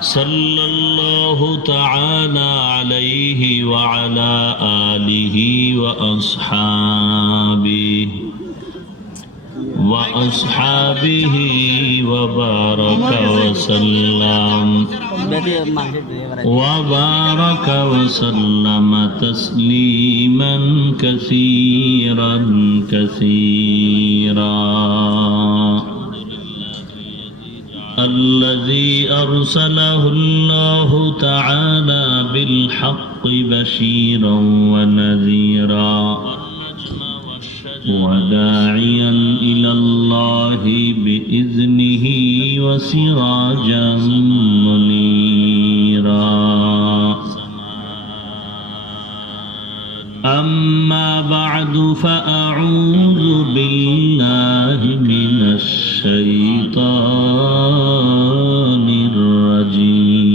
صلى الله تعالى عليه وعلى آله وأصحابه وبارك وسلم تسليما كثيرا الذي أرسله الله تعالى بالحق بشيرا ونذيرا وداعيا إلى الله بإذنه وسراجا منيرا أما بعد فأعوذ بالله من الشيطان الرجيم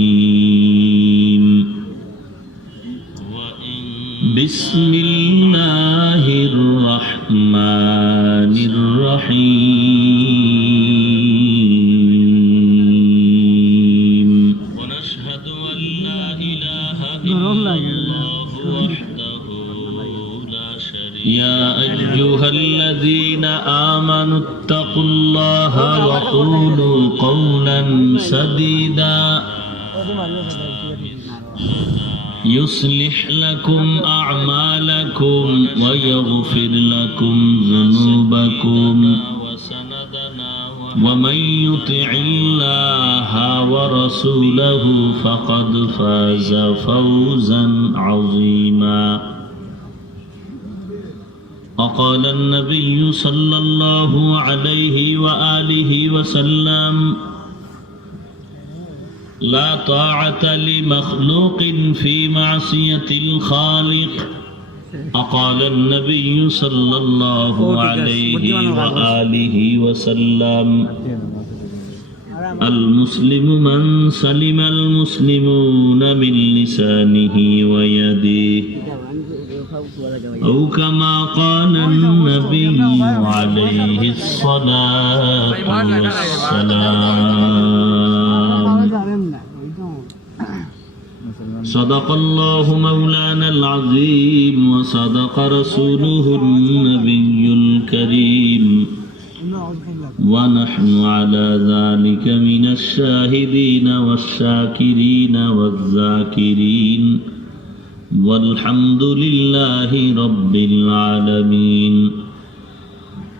بسم الله الرحمن الرحيم ونشهد أن لا إله إلا الله وحده لا شريك له يا أيها الذين آمنوا اتقوا الله وقولوا قولا سديدا يصلح لكم أعمالكم ويغفر لكم ذنوبكم ومن يطع الله ورسوله فقد فاز فوزا عظيما وقال النبي صلى الله عليه وآله وسلم لا طاعة لمخلوق في معصية الخالق وقال النبي صلى الله عليه وآله وسلم المسلم من سلم المسلمون من لسانه ويده أو كما قال النبي عليه الصلاة والسلام صدق الله مولانا العظيم وصدق رسوله النبي الكريم ونحن على ذلك من الشاهدين والشاكرين والذاكرين والحمد لله رب العالمين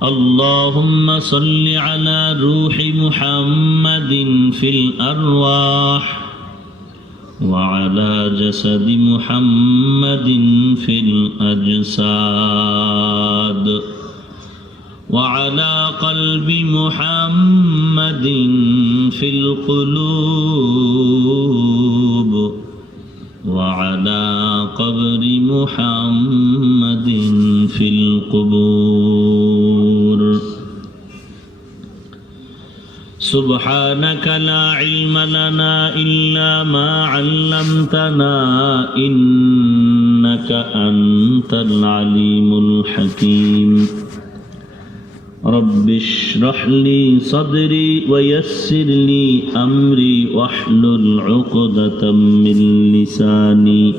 اللهم صل على روح محمد في الأرواح وعلى جسد محمد في الأجساد وعلى قلب محمد في القلوب وعلى قبر محمد في القبور سبحانك لا علم لنا إلا ما علمتنا إنك أنت العليم الحكيم رب اشرح لي صدري ويسر لي أمري واحلل عقدة من لساني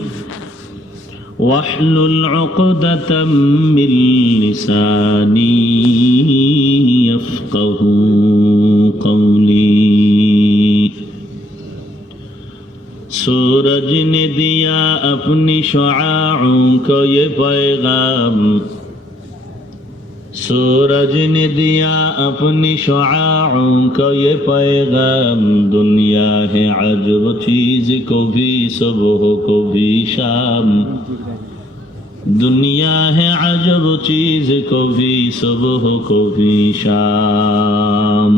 يفقه قولي सूरज ने दिया अपनी शुआओं को ये पैगाम सूरज ने दिया अपनी शुआओं को ये पैगाम दुनिया है अजब चीज को भी सुबह को भी शाम दुनिया है अजब चीज को भी सुबह को भी शाम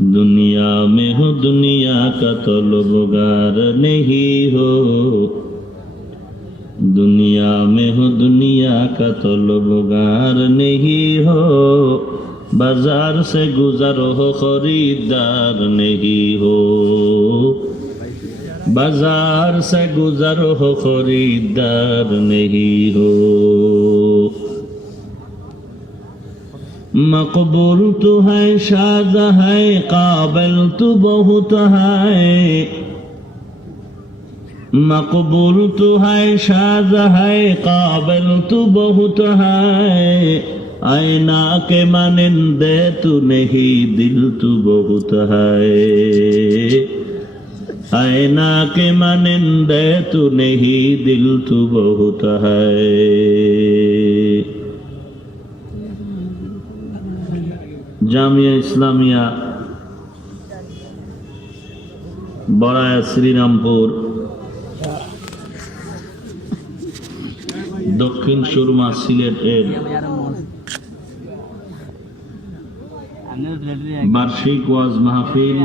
दुनिया में हो दुनिया का तलबगार नहीं हो दुनिया में हो दुनिया का तलबगार नहीं हो बाजार से गुजर हो खरीदार नहीं हो बाजार से गुजर हो खरीदार नहीं हो मकबूल तो है शाद है काबिल तो बहुत है मकबूल तो है शाद है काबिल तो बहुत है आईना के मानिंदे तू नहीं दिल तू बहुत है आईना के मानिंदे तू नहीं दिल तू बहुत है জামিয়া ইসলামিয়া বড়ায়া শ্রীরামপুর দক্ষিণ সুরমা সিলেট এর বার্ষিক ওয়াজ মাহফিল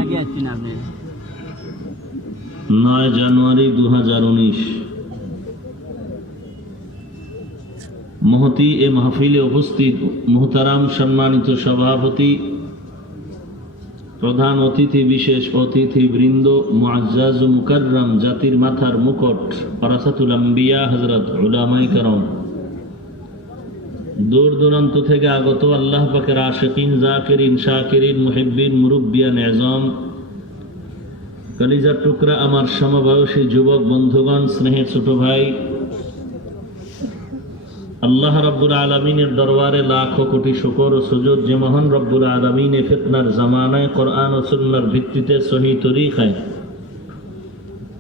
9 জানুয়ারি 2019 মহতি এ মাহফিলে উপস্থিত মুহতারাম সম্মানিত সভাপতি প্রধান অতিথি বিশেষ অতিথি বৃন্দ মুআজ্জাজ ও মুকাররম জাতির মাথার মুকুট ওয়ারাসাতুল আম্বিয়া হযরত উলামায়ে কেরাম দূর দূরান্ত থেকে আগত আল্লাহ পাকের আশিকিন জাকিরিন শাকিরিন মুহিব্বিন মুরব্বিয়ান আযম কলিজার টুকরা আমার সমবয়সী যুবক বন্ধুগণ স্নেহের ছোট ভাই আল্লাহ রাব্বুল আলামিনের দরবারে লাখো কোটি শুকর ও সুজুদ যে মহান রব্বুল আলামিন ফিতনার জামানায় কোরআন ও সুন্নাহর ভিত্তিতে সহি তরিকায়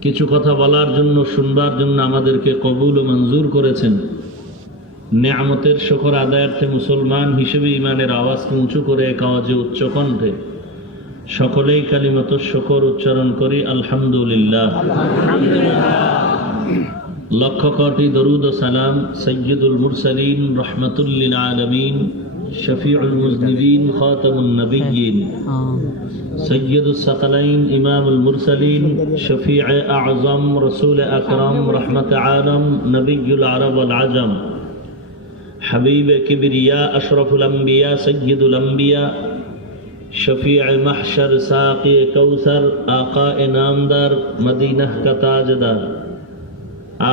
কিছু কথা বলার জন্য শুনবার জন্য আমাদেরকে কবুল ও মঞ্জুর করেছেন নিয়ামতের শুকর আদায়ার্থে মুসলমান হিসেবে ঈমানের আওয়াজকে উঁচু করে এক আওয়াজে উচ্চ কণ্ঠে সকলেই কালিমাতুশ শুকর উচ্চারণ করি আলহামদুলিল্লাহ লক্ষ কোটি দরুদ ও সালাম সাইয়্যিদুল মুরসালিন রাহমাতুল লিল আলামিন শফিউল মুজনিবিন খাতামুন নবিয়্যিন সাইয়্যিদুস সাকালাইন ইমামুল মুরসালিন শফিউ আযম রাসূল আকরাম রাহমাত আলম নবিয়্যুল আরব ওয়াল আজম হাবিব কিবরিয়া আশরাফুল আম্বিয়া সাইয়্যিদুল আম্বিয়া শফিউ মাহশর সাকি কাউসার আকা নামদার মদিনাহ কা তাজদার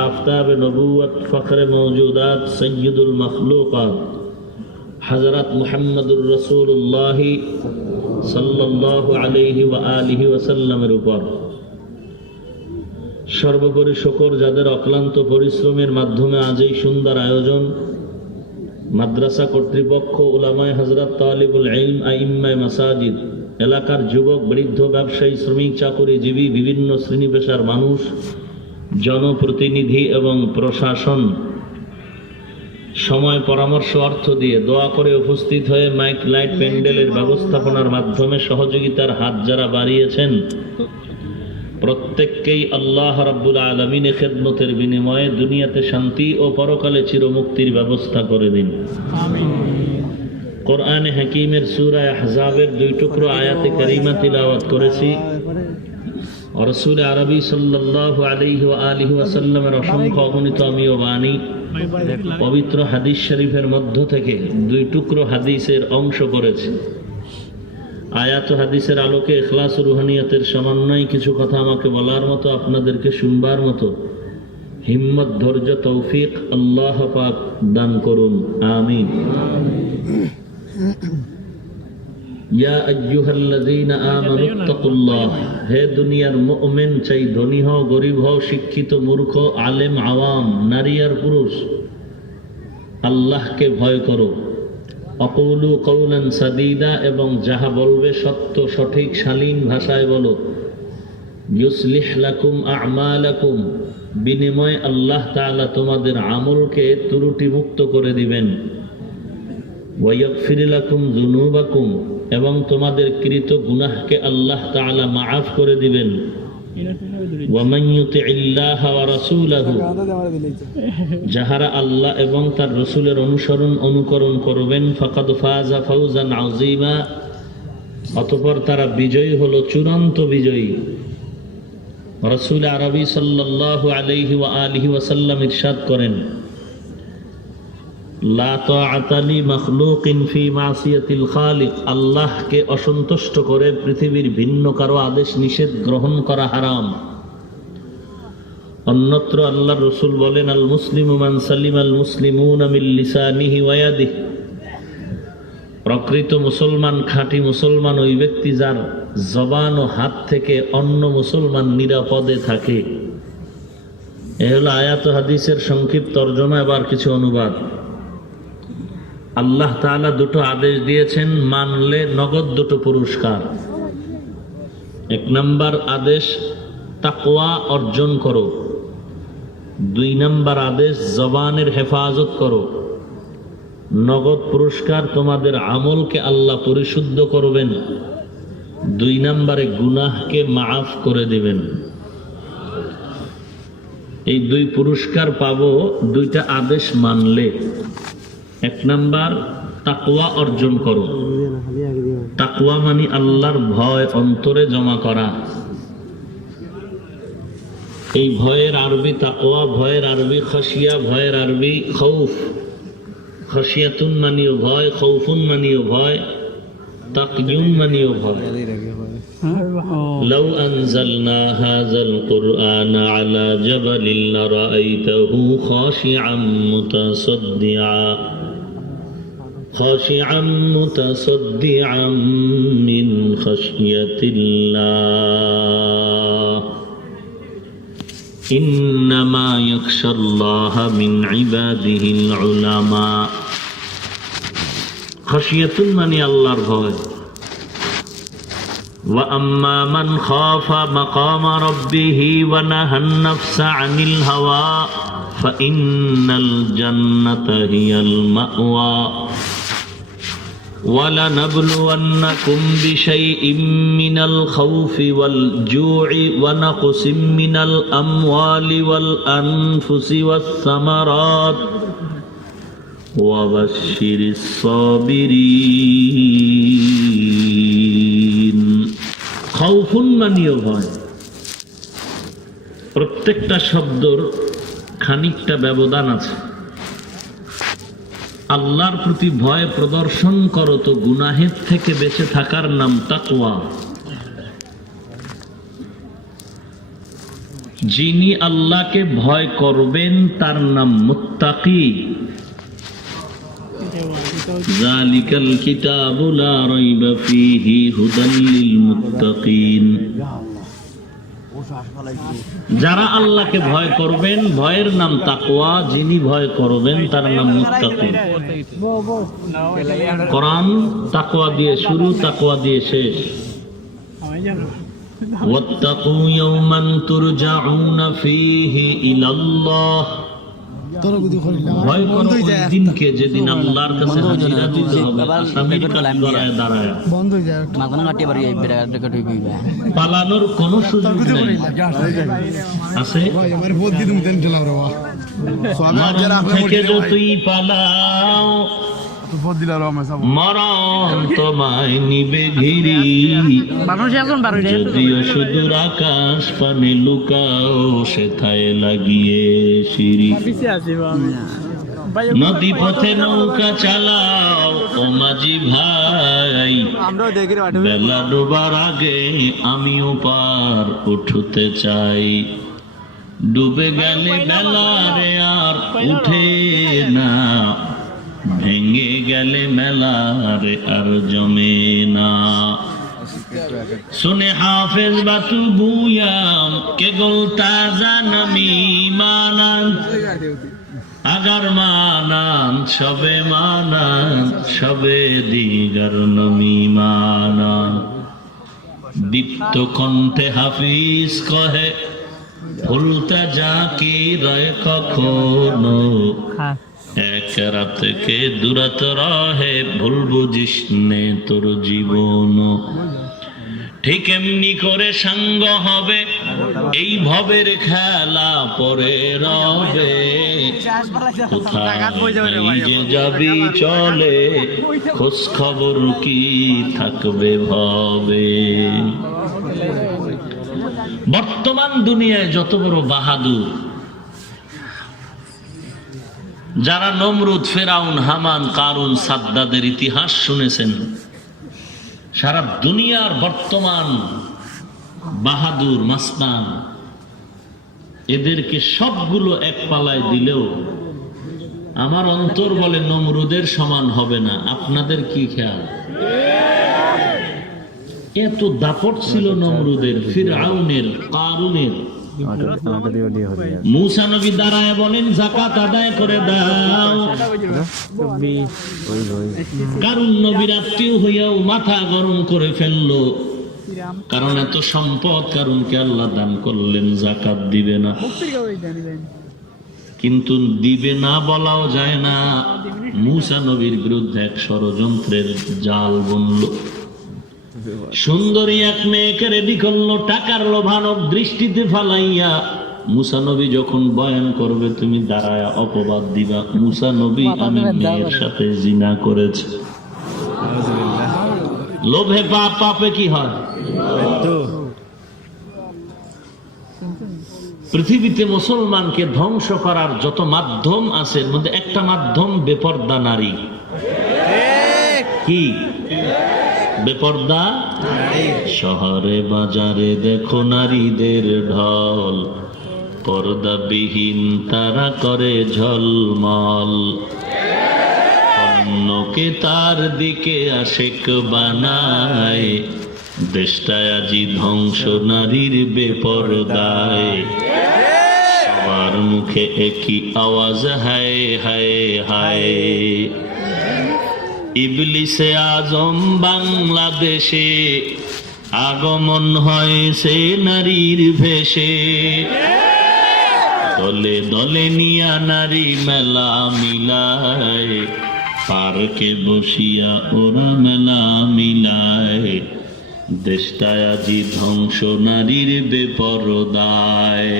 आफताब नबूवत फ़ख्र मौजूदात सय्यदुल मखलूक़ात हज़रत मुहम्मदुर रसूलुल्लाह सल्लल्लाहु अलैहि व आलिहि वसल्लमेर ऊपर সর্বোপরি শুকর যাদের অক্লান্ত পরিশ্রমের মাধ্যমে আজ এই সুন্দর আয়োজন মাদ্রাসা কর্তৃপক্ষ উলামায়ে হযরত তালিবুল ইলম আইম্মায়ে মাসাজিদ এলাকার যুবক বৃদ্ধ ব্যবসায়ী শ্রমিক চাকুরীজীবী বিভিন্ন শ্রেণী পেশার মানুষ জনপ্রতিনিধি এবং প্রশাসন সময় পরামর্শ অর্থ দিয়ে দোয়া করে উপস্থিত হয়ে মাইক লাইট প্যান্ডেলের ব্যবস্থাপনার মাধ্যমে সহযোগিতার হাত যারা বাড়িয়েছেন প্রত্যেককেই আল্লাহ রাব্বুল আলামিনের খেদমতের বিনিময়ে দুনিয়াতে শান্তি ও পরকালে চিরমুক্তির ব্যবস্থা করে দিন আমিন। কোরআনে হাকিমের সূরা আহজাবের 2 টুকরো আয়াতে কারিমা তিলাওয়াত করেছি রাসূল আরবী সাল্লাল্লাহু আলাইহি ওয়া আলিহি ওয়াসাল্লামের অসংখ্য অগণিত আমিও বাণী পবিত্র হাদিস শরীফের মধ্য থেকে 2 টুকরো হাদিসের অংশ করেছি আয়াত ও হাদিসের আলোকে ইখলাস ও রুহানিয়াতের সমন্বয়ে কিছু কথা আমাকে বলার মতো আপনাদেরকে শুনবার মতো হিম্মত ধৈর্য তৌফিক আল্লাহ পাক দান করুন আমিন। ইয়া আইয়ুহাল্লাযীনা আমানুত্তাকুল্লাহ হে দুনিয়ার মুমিন চাই ধনী হও গরীব হও শিক্ষিত মূর্খ আলেম আওয়াম নারী আর পুরুষ আল্লাহকে ভয় করো আকুলু কওলান সাদীদা এবং যাহা বলবে সত্য সঠিক শালীন ভাষায় বলো ইউসলিহ লাকুম আ'মালাকুম বিনিময়ে আল্লাহ তাআলা তোমাদের আমলকে ত্রুটি মুক্ত করে দিবেন ওয়া ইয়াগফির লাকুম যুনুবাকুম এবং তোমাদের কৃত গুনাহকে আল্লাহ তাআলা মাফ করে দিবেন ওয়া মান ইউতিইল্লাহা ওয়া রাসূলাহু যাহারা আল্লাহ এবং তার রাসূলের অনুকরণ করবেন ফাকাদ ফাযা ফাওজান আযীমা অতঃপর তারা বিজয়ী হলো চূড়ান্ত বিজয়ী। রাসূল আরবী সাল্লাল্লাহু আলাইহি ওয়া আলিহি ওয়াসাল্লাম ইরশাদ করেন লা তাআতা লি মাখলুকিন ফি মাসিয়াতিল খালিক আল্লাহকে অসন্তুষ্ট করে পৃথিবীর ভিন্ন কারো আদেশ নিষেধ গ্রহণ করা হারাম। অন্যত্র আল্লাহর রাসূল বলেন আল মুসলিমু মান সালিমাল মুসলিমুনা মিন লিসানিহি ওয়া ইয়াদিহি প্রকৃত মুসলমান, খাঁটি মুসলমান ওই ব্যক্তি যার জবান ও হাত থেকে অন্য মুসলমান নিরাপদে থাকে। এ হলো আয়াত হাদিসের সংক্ষিপ্ত তর্জমা। এবার কিছু অনুবাদ। আল্লাহ তাআলা দুটো আদেশ দিয়েছেন, মানলে নগদ দুটো পুরস্কার। এক নাম্বার আদেশ, তাকওয়া অর্জন করো। দুই নাম্বার আদেশ, জবানের হেফাজত করো। নগদ পুরস্কার, তোমাদের আমলকে আল্লাহ পরিশুদ্ধ করবেন। দুই নাম্বারে গুনাহকে মাফ করে দিবেন। এই দুই পুরস্কার পাবো দুইটা আদেশ মানলে। এক নাম্বার, তাকওয়া অর্জন করো। তাকওয়া মানে আল্লাহর ভয় অন্তরে জমা করা। এই ভয়ের আরবি তাকওয়া, ভয়ের আরবি খশিয়া, ভয়ের আরবি খৌফ। খশিয়াতুন মানিও ভয়, খৌফুন মানিও ভয়, তাকয়ুন মানিও ভয়। লাউ আনজালনা হাযাল কুরআনা আলা জাবালিন লারাআইতাহু খাশিআম মুতাসাদ্দিআম মিন খাশিয়াতিল্লাহ। ইন্নামা ইয়াখশাল্লাহা মিন ইবাদিহিল উলামা। খাশিয়াতুন মানে আল্লাহর ভয়। ওয়া আম্মা মান খাফা মাকামা রাব্বিহি ওয়া নাহান নাফসা আনিল হাওয়া ফাইন্নাল জান্নাতা হিয়াল মাওয়া। وَلَنَبْلُوَنَّكُمْ بِشَيْءٍ مِّنَ الْخَوْفِ وَالْجُوعِ وَنَقْصٍ مِّنَ الْأَمْوَالِ وَالْأَنفُسِ وَالثَّمَرَاتِ وَبَشِّرِ الصَّابِرِينَ। খাউফুন মানিও ভয়। প্রত্যেকটা শব্দর খানিকটা ব্যবধান আছে। আল্লাহর প্রতি ভয় প্রদর্শন করো তো গুনাহের থেকে বেঁচে থাকার নাম তাকওয়া। যিনি আল্লাহকে ভয় করবেন তার নাম মুত্তাকি। যালিকাল কিতাবু লা রাইবা ফীহি হুদাল লিল মুত্তাকিন। যারা আল্লাহকে ভয় করবেন, ভয়ের নাম তাকওয়া। যিনি ভয় করবেন তার নাম মুত্তাকি। কোরআন তাকওয়া দিয়ে শুরু, তাকওয়া দিয়ে শেষ। ওয়াত্তাকু ইয়াওমান তুরজাউনা ফীহি ইলাল্লাহ। ভয় করো ওই দিনকে যেদিন আল্লাহর কাছে হাজিরা দিতে হবে, আসামির কাঠগড়ায় দাঁড়ায়। পালানোর কোনো সুযোগ নেই। আছে মরণ থেকে যতই পালাও, মরণ তোমায় নিবে ঘিরি। যদিও সুদূর আকাশ পানে লুকাও, সেথায় লাগিয়ে সিঁড়ি। নদী পথে নৌকা চালাও ও মাঝি ভাই, বেলা ডোবার আগে আমিও পার উঠতে চাই। ডুবে গেলে বেলা রে আর উঠে না, ভেঙে গেলে মেলা রে আর জমে না। শুনে হাফেজ বাতু বুয়াম কে গোলতা জানমি মানান আগার মানান সবে মানান সবে দিগার নমি মানান। দীপ্ত কণ্ঠে হাফিজ কহে ভুলতা যা কি রয় কখনো, এক রাতকে দুরাত রহে ভুল বুঝিস নে তোর জীবন। ঠিক এমনি করে সাঙ্গ হবে এই ভবের খেলা পরে রবে। কোথায় যে যাবি চলে, খোঁজ খবর কি থাকবে ভবে। বর্তমান দুনিয়ায় যত বড় বাহাদুর, যারা নমরুদ, ফেরাউন, হামান, কারুন, সাদ্দাদের ইতিহাস শুনেছেন, সারা দুনিয়ার বর্তমান বাহাদুর মাস্তান, এদেরকে সবগুলো এক পালায় দিলেও আমার অন্তর বলে নমরুদের সমান হবে না। আপনাদের কি খেয়াল? এত দাপট ছিল নমরুদের, ফিরআউনের, কারুনের। মূসা নবী দাঁড়ায় বলেন যাকাত আদায় করে দাও। কারুন নবীর আত্মীয় হইয়াও মাথা গরম করে ফেললো, কারণ এত সম্পদ কারুনকে আল্লাহ দান করলেন, যাকাত দিবে না। কিন্তু দিবে না বলাও যায় না। মূসা নবীর বিরুদ্ধে এক ষড়যন্ত্রের জাল বুনল। সুন্দরী এক মেয়েকে রেডি করলো টাকার লোভানক দৃষ্টিতে ফালাইয়া। মূসা নবী যখন বয়ান করবে তুমি দাঁড়ায়া অপবাদ দিবা, মূসা নবী আমি মেয়ের সাথে জিনা করেছি। লোভে পাপ, পাপে কি হয়? পৃথিবীতে মুসলমানকে ধ্বংস করার যত মাধ্যম আছে এর মধ্যে একটা মাধ্যম বেপর্দা নারী। কি বেপর্দা? শহরে বাজারে দেখো নারীদের ঢল, পর্দাবিহীন তারা করে ঝলমল, অন্যকে তার দিকে আশিক বানায়, দেশটায় আজি ধ্বংস নারীর বেপরদায়। সবার মুখে একই আওয়াজ হায় হায় হায়। ইবলিসে আজম বাংলাদেশে আগমন হয়েছে নারীর ভেষে, দলে দলে নিয়া নারী মেলা মিলায়, পার্কে বসিয়া ওরা মেলা মিলায়, দেশটায় আজি ধ্বংস নারীর বেপরদায়।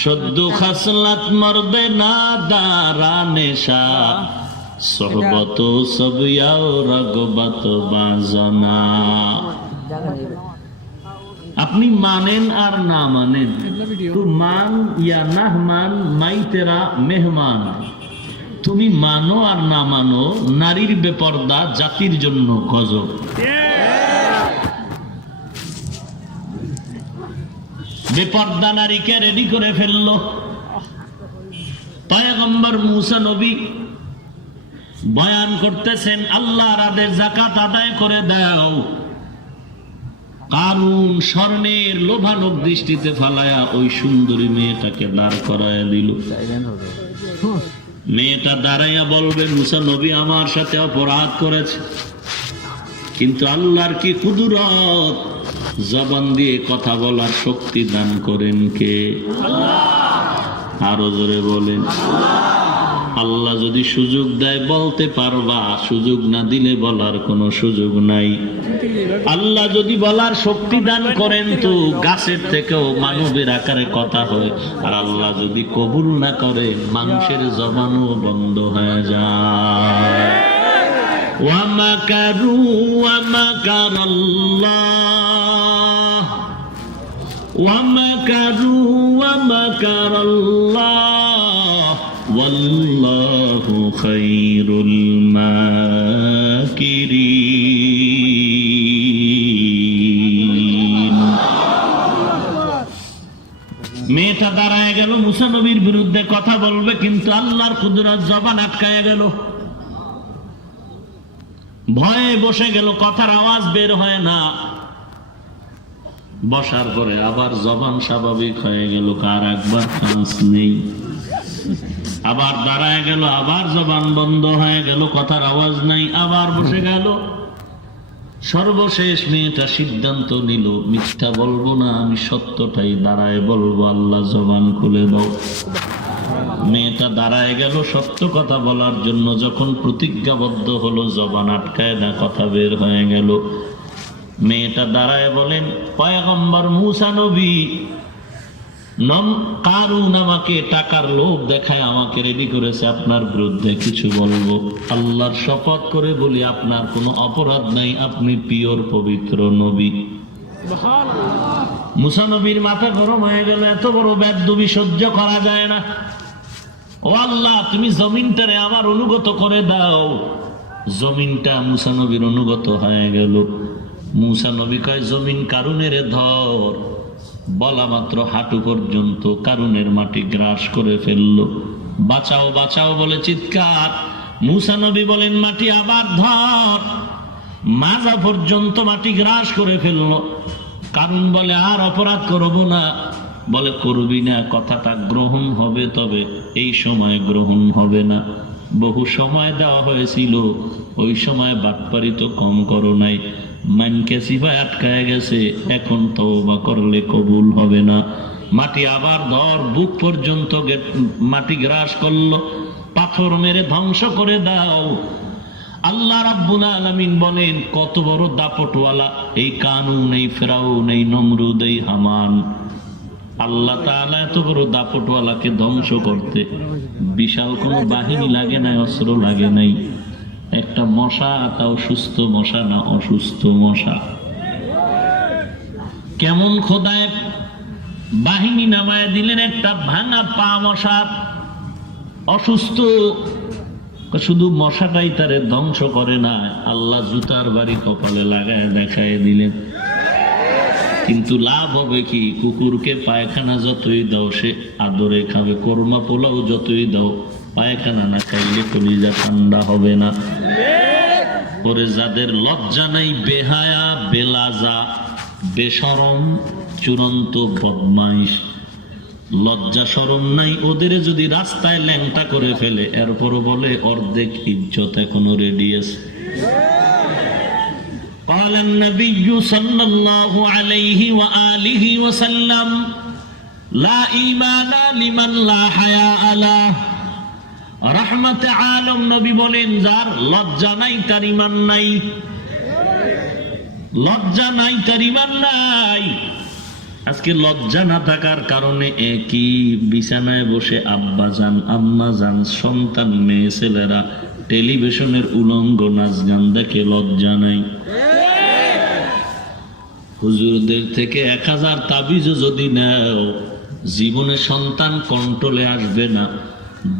সদ্য খাসলাত মর্দে না দারা নেশা, সোহবত সব ইয়াও রগবত বাজনা। আপনি মানেন আর না মানেন, তু মান ইয়া না মান মাই তেরা মেহমান। তুমি মানো আর না মানো, নারীর বেপর্দা জাতির জন্য গজব। বেপর্দা নারীকে রেডি করে ফেললো। পয়গম্বর মূসা নবী বয়ান করতেছেন আল্লাহর আদেশ যাকাত আদায় করে দাও। কারুন স্বর্ণের লোভানক দৃষ্টিতে ফালায়া ওই সুন্দরী মেয়েটাকে দাঁড় করায় দিল। মেয়েটা দাঁড়াইয়া বলবে মূসা নবী আমার সাথে অপরাধ করেছে, কিন্তু আল্লাহর কি কুদরত, জবান দিয়ে কথা বলার শক্তি দান করেন কে? আরো জোরে বলেন। আল্লাহ যদি সুযোগ দেয় বলতে পারবা, সুযোগ না দিলে বলার কোনো সুযোগ নাই। আল্লাহ যদি বলার শক্তি দান করেন তো গাছের থেকেও মানবের আকারে কথা হয়, আর আল্লাহ যদি কবুল না করে মানুষের জবানও বন্ধ হয়ে যায়। ওয়ামাকারু ওয়ামাকারাল্লাহ, ওয়ামাকারু ওয়ামাকারাল্লাহ, ওয়াল্লাহু খায়রুল মাকিরিন। মেয়েটা দাঁড়ায় গেল, মূসা নবীর বিরুদ্ধে কথা বলবে, কিন্তু আল্লাহর কুদরত জবান আটকায় গেল। ভয়ে বসে গেল, কথার আওয়াজ বের হয় না। বসার পরে আবার জবান স্বাভাবিক হয়ে গেল, কার একবার চান্স নেই। আবার দাঁড়ায় গেল, আবার জবান বন্ধ হয়ে গেল, কথার আওয়াজ নাই, আবার বসে গেল। সর্বশেষ মেয়েটা সিদ্ধান্ত নিল, মিথ্যা বলবো না, আমি সত্যটাই দাঁড়ায় বলবো, আল্লাহ জবান খুলে দাও। মেয়েটা দাঁড়ায় গেল সত্য কথা বলার জন্য, যখন প্রতিজ্ঞাবদ্ধ হলো জবান আটকায় না, কথা বের হয়ে গেল। মেয়েটা দাঁড়ায় বলেন পয়গম্বর মূসা নবী, কারুন আমাকে টাকার লোভ দেখায় আমাকে রেডি করেছে আপনার বিরুদ্ধে কিছু বলবো। আল্লাহর শপথ করে বলি আপনার কোনো অপরাধ নাই, আপনি পিওর পবিত্র নবী। মূসা নবীর মাথা গরম হয়ে গেল, এত বড় বেদবি সহ্য করা যায় না। ও আল্লাহ, তুমি জমিনটারে আমার অনুগত করে দাও। জমিনটা মূসা নবীর অনুগত হয়ে গেল। মূসা নবী কয় জমিন কারুনের ধর। বলা মাত্র হাঁটু পর্যন্ত কারুনের মাটি গ্রাস করে ফেললো। বাঁচাও বাঁচাও বলে চিৎকার। মূসা নবী বলেন মাটি আবার ধর। মাজা পর্যন্ত মাটি গ্রাস করে ফেললো। কারণ বলে আর অপরাধ করব না। বলে করবি না, কথাটা গ্রহণ হবে, তবে এই সময় গ্রহণ হবে না। বহু সময় দেওয়া হয়েছিল, ওই সময় বাটপারি তো কম করো নাই, মানকে সিফায় আটকায় গেছে, এখন তওবা করলে কবুল হবে না। মাটি আবার ধর। বুক পর্যন্ত মাটি গ্রাস করলো। পাথর মেরে ধ্বংস করে দাও। আল্লাহ রাব্বুল আলামিন বলেন কত বড় দাপটওয়ালা এই কানুন, এই ফেরাউন, এই নমরুদ, এই হামান। আল্লাহ তাআলা এত বড় দাপটওয়ালাকে ধ্বংস করতে বিশাল কোনো বাহিনী লাগে নাই, অস্ত্র লাগে নাই। একটা মশা, তাও সুস্থ মশা না, অসুস্থ মশা। কেমন খোদায় বাহিনী নামায় দিলেন, একটা ভাঙা পা মশা, অসুস্থ। শুধু মশাটাই তারে ধ্বংস করে না, আল্লাহ জুতার বাড়ি কপালে লাগায় দেখায় দিলেন। কিন্তু লাভ হবে কি? কুকুরকে পায়খানা যতই দাও সে আদরে খাবে, কোরমা পোলাও যতই দাও পায়খানা না খাইলে কলিজা ঠান্ডা হবে না। পরে যাদের লজ্জা নাই, বেহায়া, বেলাজা, বেশরম, চূড়ান্ত বদমাইশ, লজ্জা শরম নাই, ওদের যদি রাস্তায় ল্যাংটা করে ফেলে এরপরও বলে অর্ধেক ইজ্জত এখনো রেডি আছে। قال النبي صلى الله عليه وآله وسلم لا إيمان لمن لا حياء له। রহমতে আলম নবী বলেন যার লজ্জা নাই তার ঈমান নাই, লজ্জা নাই তার ঈমান নাই। আজকে লজ্জা না থাকার কারণে একই বিছানায় বসে আব্বা জান, আম্মা জান, সন্তান, মেয়ে ছেলেরা টেলিভিশনের উলঙ্গ নাচ গান দেখে, লজ্জা নাই। হুজুরদের থেকে 1000 তাবিজও যদি নাও, জীবনে সন্তান কন্ট্রোলে আসবে না।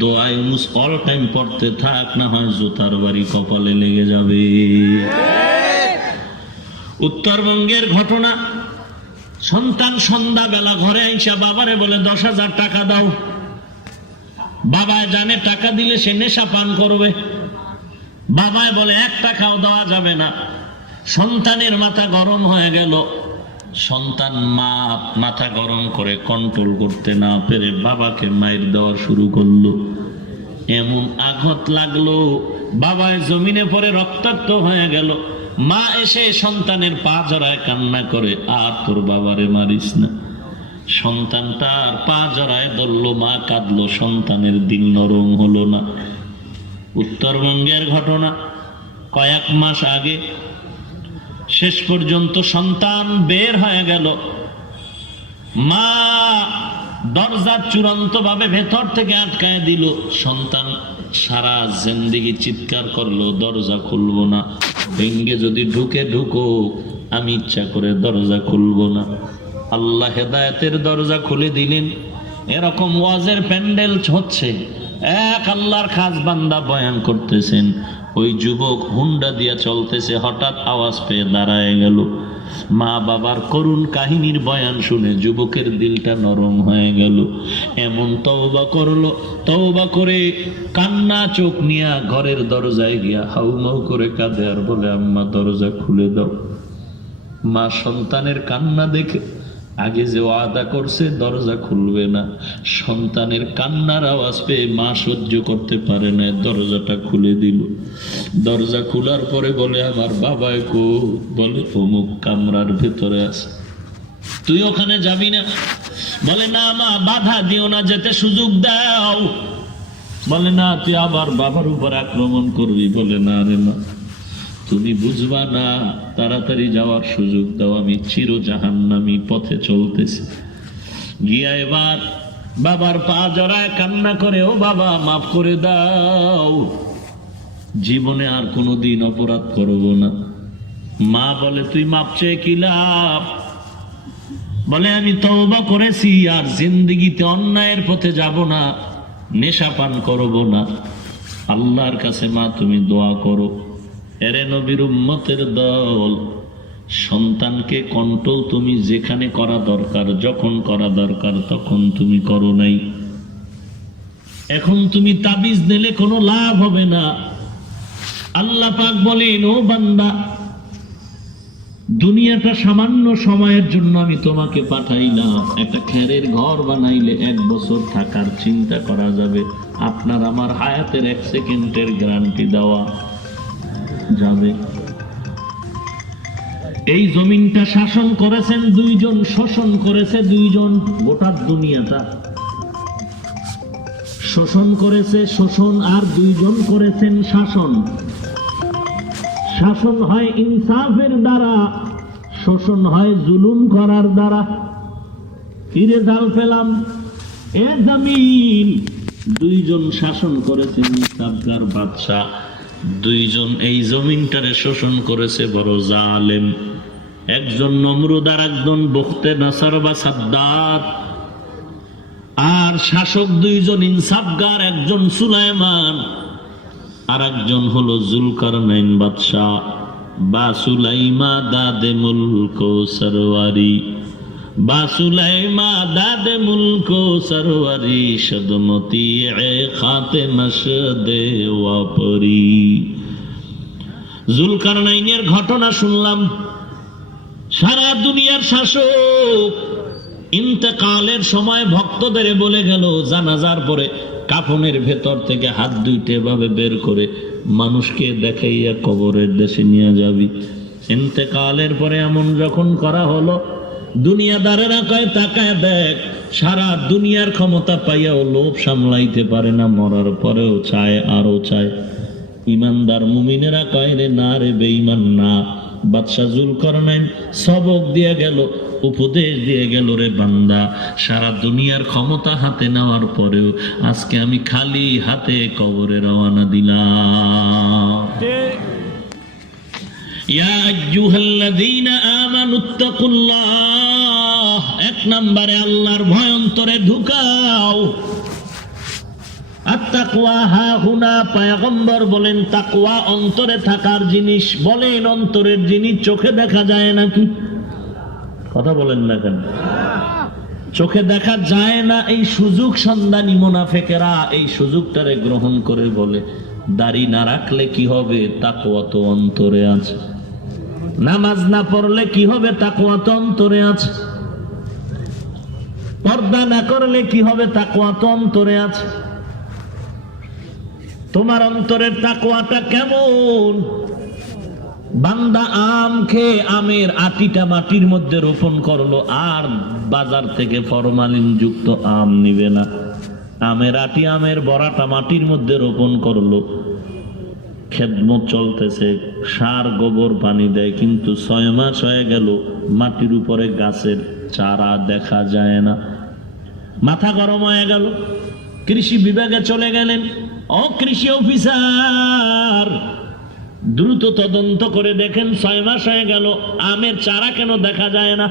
দোয়া ইউনুস অল টাইম পড়তে থাক, না হয় জুতার বাড়ি কপালে লেগে যাবে। উত্তরবঙ্গের ঘটনা, সন্তান সন্ধ্যাবেলা ঘরে আইসা বাবারে বলে 10,000 টাকা দাও। বাবায় জানে টাকা দিলে সে নেশা পান করবে। বাবায় বলে 1 টাকাও দেওয়া যাবে না। সন্তানের মাথা গরম হয়ে গেল। সন্তান মাথা গরম করে কন্ট্রোল করতে না পেরে বাবাকে মাইর দেওয়া শুরু করলো। এমন আঘাত লাগলো, বাবায় জমিনে পড়ে রক্তাক্ত হয়ে গেল। মা এসে সন্তানের পা জড়ায় কান্না করে, আর তোর বাবারে মারিস না। সন্তানটার পা জড়ায় ধরলো, মা কাঁদলো, সন্তানের দিল নরম হলো না। উত্তরবঙ্গের ঘটনা, কয়েক মাস আগে শেষ পর্যন্ত সন্তান বের হয়ে গেল। মা দরজা চূড়ান্ত ভাবে ভেতর থেকে আটকায় দিল। সন্তান সারা জিন্দেগি চিৎকার করলো, দরজা খুলবো না, ভেঙ্গে যদি ঢুকো, আমি ইচ্ছা করে দরজা খুলবো না। আল্লাহ হেদায়েতের দরজা খুলে দিলেন। এরকম ওয়াজের প্যান্ডেল হচ্ছে, এক আল্লাহর খাস বান্দা বয়ান করতেছেন, ওই যুবক হুন্ডা দিয়া চলতেছে, হঠাৎ আওয়াজ পেয়ে দাঁড়ায় গেল। মা বাবার করুণ কাহিনীর বয়ান শুনে যুবকের দিলটা নরম হয়ে গেল। এমন তওবা করলো, তওবা করে কান্না চোখ নিয়ে ঘরের দরজায় গিয়া হাউমাউ করে কাঁদে আর বলে, আম্মা দরজা খুলে দাও। মা সন্তানের কান্না দেখে আগে যে ওয়াদা করছে দরজা খুলবে না, সন্তানের কান্নার আওয়াজ পেয়ে মা সহ্য করতে পারে না, দরজাটা খুলে দিল। দরজা খোলার পরে বলে, আমার বাবাই কো? বলে অমুক কামরার ভেতরে আছে। তুই ওখানে যাবি না? বলে না মা, বাধা দিও না, যেতে সুযোগ দাও। বলে না, তুই আবার বাবার উপর আক্রমণ করবি। বলে না রে মা, তুমি বুঝবা না, তাড়াতাড়ি যাওয়ার সুযোগ দাও, আমি চির জাহান্নামী পথে চলতেছি। গিয়া এবার বাবার পা জড়ায় কান্না করে, ও বাবা মাফ করে দাও, জীবনে আর কোনোদিন অপরাধ করব না। মা বলে, তুই মাপ চেয়ে কি লাভ? বলে, আমি তওবা করেছি, আর জিন্দেগিতে অন্যায়ের পথে যাব না, নেশা পান করব না। আল্লাহর কাছে মা তুমি দোয়া করো। এরে নবীর উম্মতের দল, সন্তানকে কন্ট্রোল তুমি যেখানে করা দরকার, যখন করা দরকার তখন তুমি করো নাই। এখন তুমি তাবিজ দিলে কোনো লাভ হবে না। আল্লাহ পাক বলেন, ও বান্দা, দুনিয়াটা সামান্য সময়ের জন্য আমি তোমাকে পাঠাইলাম। একটা খেরের ঘর বানাইলে 1 বছর থাকার চিন্তা করা যাবে, আপনার আমার হায়াতের 1 সেকেন্ডের গ্যারান্টি দেওয়া যাবে। এই জমিনটা শাসন করেছেন 2 জন, শোষণ করেছে 2 জন। গোটা দুনিয়াটা শোষণ করেছে শোষণ, আর 2 জন করেছেন শাসন। শাসন হয় ইনসাফের দ্বারা, শোষণ হয় জুলুম করার দ্বারা। কি রেজাল্ট পেলাম? এ জমিন 2 জন শাসন করেছেন, ইনসাফগার বাদশা। 2 জন এই জমিনটারে শোষণ করেছে, বড় জালেম। একজন নমরুদ আর একজন বখতে নাসার বা সাদ্দাত। আর শাসক 2 জন ইনসাফগার, একজন সুলাইমান আর একজন হলো জুলকারনাইন বাদশা। বা সুলাইমা দাদে মুলক সরওয়ারি, বা সুলাইমা দাদে মুলক সরওয়ারি, সদমতি এ খাতে মশদে ওয়াপরি। জুলকারনাইনের ঘটনা শুনলাম। সারা দুনিয়ার শাসক ইন্তেকালের সময় ভক্তদের বলে গেল, জানাজার পরে কাফনের ভেতর থেকে হাত 2টা এভাবে বের করে মানুষকে দেখাইয়া কবরের দেশে নিয়ে যাবি। ইন্তেকালের পরে এমন যখন করা হলো, দুনিয়াদারেরা কয়, তাকায় দেখ, সারা দুনিয়ার ক্ষমতা পাইয়াও লোভ সামলাইতে পারে না, মরার পরেও চায়, আরো চায়। ইমানদার মুমিনেরা কয়, রে না রে, বেঈমান না। বাদশা জুলকারনাইন সবক দিয়ে গেল, উপদেশ দিয়ে গেল, রে বান্দা, সারা দুনিয়ার ক্ষমতা হাতে নেওয়ার পরেও আজকে আমি খালি হাতে কবরে রওনা দিলাম। ইয়া আইয়ুহাল্লাযীনা আমানুত্তাকুল্লাহ, 1 নম্বরে আল্লাহর ভয় অন্তরে ঢুকাও। আত-তাকওয়া হাহুনা, পয়গম্বর বলেন তাকওয়া অন্তরে থাকার জিনিস। বলেন, অন্তরের জিনিস চোখে দেখা যায় নাকি? কথা বলেন না কেন? চোখে দেখা যায় না। এই সুযোগ সন্ধানী মুনাফিকেরা এই সুযোগটারে গ্রহণ করে বলে, দাড়ি না রাখলে কি হবে? তাকওয়া তো অন্তরে আছে। নামাজ না পড়লে কি হবে? তাকওয়া তো অন্তরে আছে। পর্দা না করলে কি হবে? তাকওয়া তো অন্তরে আছে। তোমার অন্তরের তাকওয়াটা কেমন? বান্দা আম খেয়ে আমের আটিটা মাটির মধ্যে রোপণ করলো, আর বাজার থেকে ফরমালিন যুক্ত আম নিবে না। আমের আটি, আমের বড়াটা মাটির মধ্যে রোপণ করলো, খেদমত চলতেছে, সার গোবর পানি দেয়, কিন্তু 6 মাস হয়ে গেল, মাটির উপরে গাছের চারা দেখা যায় না। মাথা গরম হয়ে গেল, কৃষি বিভাগে চলে গেলেন। ও কৃষি অফিসার, দ্রুত তদন্ত করে দেখেন, 6 মাস হয়ে গেল, আমের চারা কেন দেখা যায় না?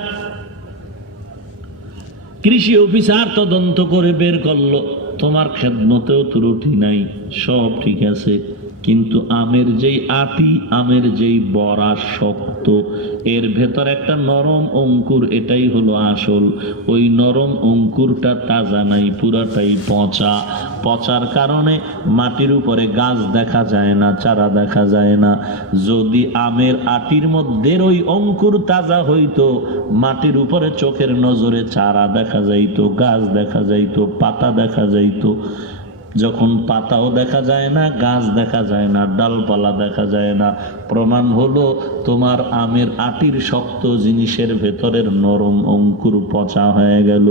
কৃষি অফিসার তদন্ত করে বের করলো, তোমার খেদমতেও ত্রুটি নাই, সব ঠিক আছে, কিন্তু আমের যেই আটি, আমের যেই বড়া শক্ত, এর ভেতর একটা নরম অঙ্কুর, এটাই হলো আসল। ওই নরম অঙ্কুরটা তাজা নাই, পুরাটাই পচা। পচার কারণে মাটির উপরে গাছ দেখা যায় না, চারা দেখা যায় না। যদি আমের আটির মধ্যে ওই অঙ্কুর তাজা হইতো, মাটির উপরে চোখের নজরে চারা দেখা যাইতো, গাছ দেখা যাইতো, পাতা দেখা যাইতো। যখন পাতাও দেখা যায় না, গাছ দেখা যায় না, ডালপালা দেখা যায় না, প্রমাণ হলো তোমার আমের আটির শক্ত জিনিসের ভেতরের নরম অঙ্কুর পচা হয়ে গেল।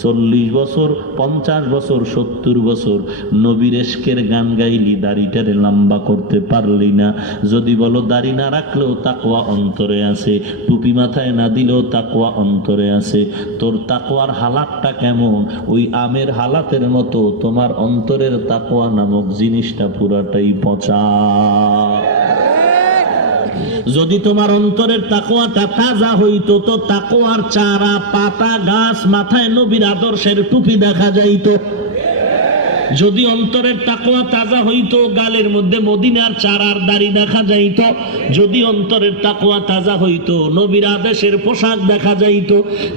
40 বছর, 50 বছর, 70 বছর নবীর ইশকের গান গাইলি, দাড়িটারে লম্বা করতে পারলি না। যদি বলো দাড়ি না রাখলেও তাকওয়া অন্তরে আছে, টুপি মাথায় না দিলেও তাকওয়া অন্তরে আছে, তোর তাকওয়ার হালাতটা কেমন? ওই আমের হালাতের মতো তোমার অন্তরে তাকওয়া নামক জিনিসটা পুরাটাই পচা। যদি তোমার অন্তরের তাকওয়াটা তাজা হইতো, তো তাকওয়ার চারা, পাতা, গাছ, মাথায় নবীর আদর্শের টুপি দেখা যাইতো। যদি অন্তরের তাকওয়া তাজা হইতো, গালের মধ্যে মদিনার চারার দাড়ি দেখা যাইত। যদি অন্তরের তাকওয়া তাজা হইতো, নবীর আদেশের পোশাক দেখা যাইত।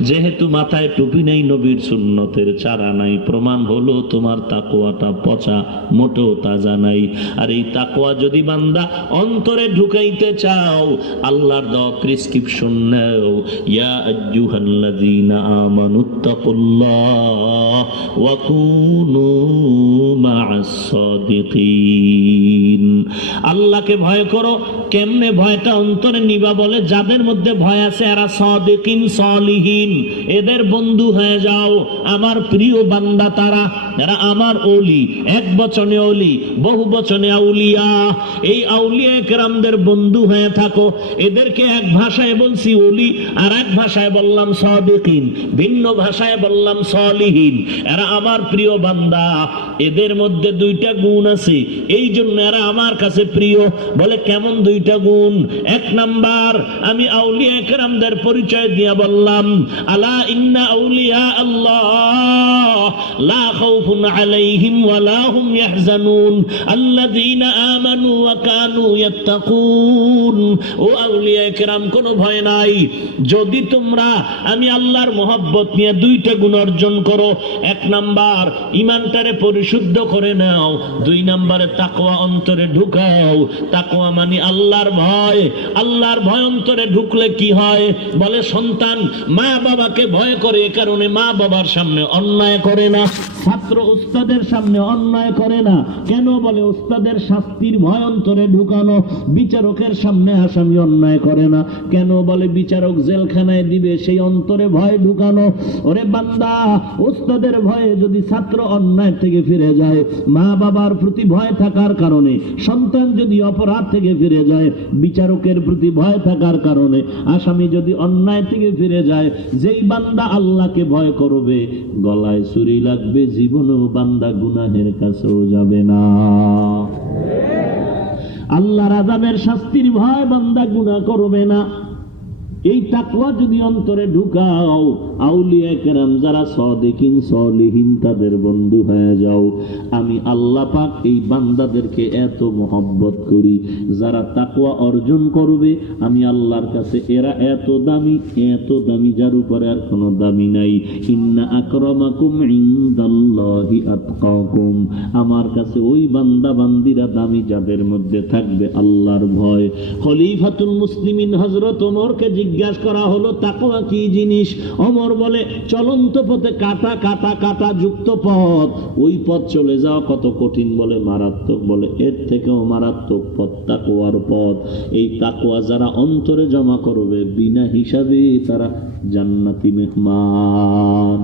যেহেতু মাথায় টুপি নেই, নবীর সুন্নতের চারা নাই, প্রমাণ হলো তোমার তাকওয়াটা পচা, মোটেও তাজা নাই। আর এই তাকওয়া যদি বান্দা অন্তরে ঢুকাইতে চাও, আল্লাহর দেওয়া প্রেসক্রিপশন নাও। ইয়া আইয়ুহাল্লাযীনা আমানুত্তাকুল্লাহ ওয়া কুনু মা'আস সাদিকিন। আল্লাহকে ভয় করো। কেমনে ভয়টা অন্তরে নিবা? বলে যাদের মধ্যে ভয় আছে এরা সাদিকিন, সলিহিন, এদের বন্ধু হয়ে যাও। আমার প্রিয় বান্দা তারা, এরা আমার ওলি। এক বচনে ওলি, বহু বচনে আউলিয়া। এই আউলিয়া কেরামদের বন্ধু হয়ে থাকো। এদেরকে এক ভাষায় বলছি ওলি, আর এক ভাষায় বললাম সাদিকিন, ভিন্ন ভাষায় বললাম সলিহিন। এরা আমার প্রিয় বান্দা। এদের মধ্যে দুইটা গুণ আছে, এই জন্য এরা আমার কাছে প্রিয়। বলে কেমন দুইটা গুণ? এক নাম্বার, আমি আউলিয়া কেরামদের পরিচয় দিয়া বললাম, আলা ইন্না আউলিয়া আল্লাহ লা খাউফুন আলাইহিম ওয়া লা হুম ইয়াহজানুন আল্লাযীনা আমানু ওয়া কানু ইয়াত্তাকুন। ও আউলিয়া কেরাম, কোনো ভয় নাই যদি তোমরা আমি আল্লাহর মহব্বত নিয়ে দুইটা গুণ অর্জন করো। এক নাম্বার, ইমানটারে পরিশুদ্ধ করে নাও। দুই নাম্বারে তাকওয়া অন্তরে ঢুকাও। তাকওয়া মানে আল্লাহর ভয়। আল্লাহর ভয় অন্তরে ঢুকলে কি হয়? বলে সন্তান মা বাবাকে ভয় করে, এ কারণে মা বাবার সামনে অন্যায় করে না, ছাত্র উস্তাদের সামনে অন্যায় করে না। কেন? বলে উস্তাদের শাস্তির ভয় অন্তরে ঢুকানো। বিচারকের সামনে আসামি অন্যায় করে না। কেন? বলে বিচারক জেলখানায় দিবে, সেই অন্তরে ভয় ঢুকানো। ওরে বান্দা, উস্তাদের ভয়ে যদি ছাত্র অন্যায় থেকে ফিরে যায়, মা বাবার প্রতি ভয় থাকার কারণে সন্তান যদি অপরাধ থেকে ফিরে যায়, বিচারকের প্রতি ভয় থাকার কারণে আসামি যদি অন্যায় থেকে ফিরে যায়, যেই বান্দা আল্লাহকে ভয় করবে, গলায় ছুরি লাগবে, জীবনেও বান্দা গুনাহের কাছেও যাবে না। আল্লাহর আযাবের শাস্তির ভয় বান্দা গুনাহ করবে না। এই তাকওয়া যদি অন্তরে ঢুকাও, আউলিয়া কেরাম যারা সাদিকিন সলিহিন তাদের বন্ধু হয়ে যাও। আমি আল্লাহ পাক এই বান্দাদেরকে এত মহব্বত করি, যারা তাকওয়া অর্জন করবে আমি আল্লাহর কাছে এরা এত দামি, এত দামি, যার উপরে আর কোনো দামি নাই। ইন্না আকরামাকুম ইনদাল্লাহি আতকাকুম। আমার কাছে ওই বান্দা বান্দিরা দামি যাদের মধ্যে থাকবে আল্লাহর ভয়। খলিফাতুল মুসলিমিন হযরত ওমরকে জিজ্ঞাসা করা হলো তাকওয়া কি জিনিস? ওমর বলে চলন্ত পথে কাটা কাটা কাটা যুক্ত পথ, ওই পথ চলে যাওয়া কত কঠিন। বলে মারাত্মক। বলে এর থেকেও মারাত্মক পথ তাকওয়ার পথ। এই তাকওয়া যারা অন্তরে জমা করবে, বিনা হিসাবে তারা জান্নাতি মেহমান।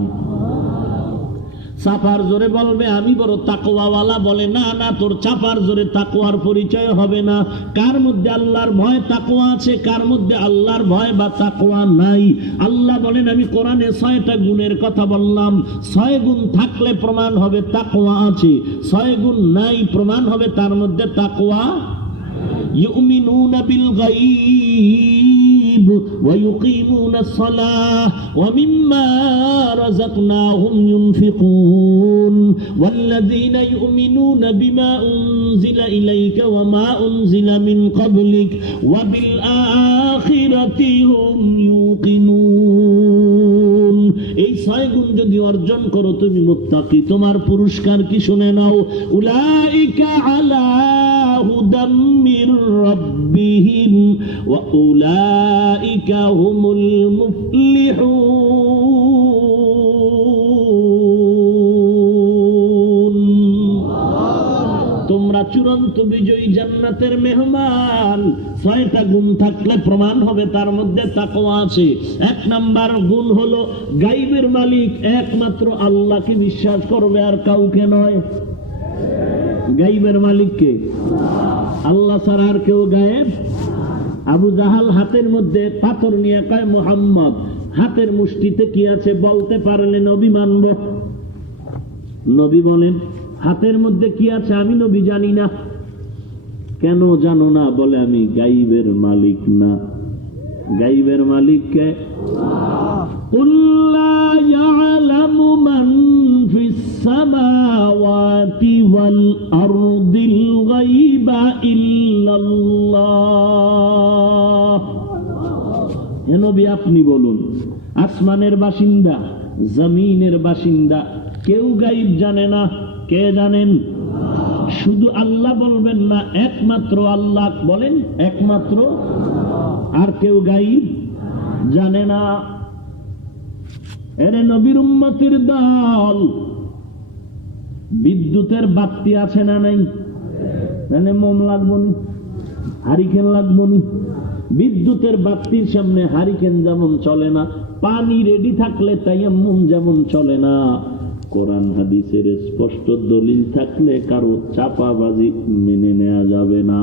চাপার জোরে বলবে আমি বড় তাকওয়াওয়ালা, বলে না না, তোর চাপার জোরে তাকওয়ার পরিচয় হবে না। কার মধ্যে আল্লাহর ভয় তাকওয়া আছে, কার মধ্যে আল্লাহর ভয় বা তাকওয়া নাই? আল্লাহ বলেন আমি কোরআনে 6টা গুণের কথা বললাম, 6 গুণ থাকলে প্রমাণ হবে তাকওয়া আছে, 6 গুণ নাই প্রমাণ হবে তার মধ্যে তাকওয়া। ইউমিনুনা বিল গায়ব ওয়া ইউকিমুনাস সালাহ ওয়া মিম্মা রাযাকনাহুম ইউনফিকুন ওয়াল্লাযীনা ইউমিনুনা বিমা উনজিলা ইলাইকা ওয়া মা উনজিলা মিন ক্বাবলিক ওয়া বিল আখিরাতি হুম ইউকিনুন। এই 6 গুণ যদি অর্জন করো তুমি মুত্তাকি, তোমার পুরস্কার কি শুনে নাও। উলাইকা আলা হুদাম মির রাব্বিহিম ওয়া উলাইকা হুমুল মুফলিহুন। তোমরা চূড়ান্ত বিজয়ী, জান্নাতের মেহমান। 6টা গুণ থাকলে প্রমাণ হবে তার মধ্যে তাকওয়া আছে। 1 নাম্বার গুণ হলো গায়বের মালিক একমাত্র আল্লাহকে বিশ্বাস করবে, আর কাউকে নয়। গায়বের মালিককে আল্লাহ ছাড়া আর কেউ গায়েব। আবু জাহাল হাতের মধ্যে পাথর নিয়ে কয় মুহাম্মদ হাতের মুষ্টিতে কি আছে বলতে পারলে নবী মানব। নবী বলেন হাতের মধ্যে কি আছে আমি নবী জানি না। কেন জানো না? বলে আমি গায়বের মালিক না। গায়বের মালিক কে? কুল লা ইয়ালামু মান ফিস সামাওয়াতি নবী আপনি বলুন, আসমানের বাসিন্দা, জমিনের বাসিন্দা, কেউ গায়েব জানে না। কে জানেন? শুধু আল্লাহ বলবেন না, একমাত্র আল্লাহ বলেন, একমাত্র, আর কেউ গায়েব জানে না। এরে নবীর উম্মতের দল, বিদ্যুতের বাতি আছে না নাই? মোম লাগবো নি, হারিকেন লাগবো নি? বিদ্যুতের বাতির সামনে হারিকেন যেমন চলে না, পানি রেডি থাকলে তায়াম্মুম যেমন চলে না, কোরআন হাদিসের স্পষ্ট দলিল থাকলে কারো চাপাবাজি মেনে নেওয়া যাবে না।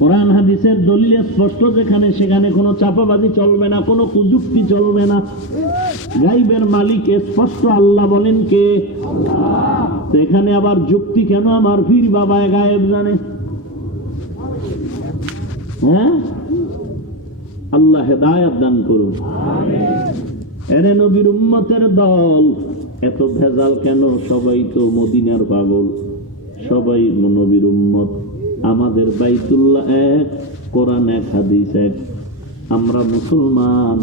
কোরআন হাদিসের দলিল স্পষ্ট যেখানে, সেখানে কোনো চাপাবাজি চলবে না, কোনো কুযুক্তি চলবে না। গায়বের মালিক স্পষ্ট আল্লাহ বলেন কে? এখানে আবার যুক্তি কেন? আমার পীর বাবায় গায়েব জানে। হ্যাঁ, আল্লাহ হেদায়েত দান করুন। এরে নবীর উম্মতের দল, এত ভেজাল কেন? সবাই তো মদিনার পাগল, সবাই নবীর উম্মত। আমাদের বাইতুল্লাহ এক, কোরআন এক, হাদিস এক, আমরা মুসলমান।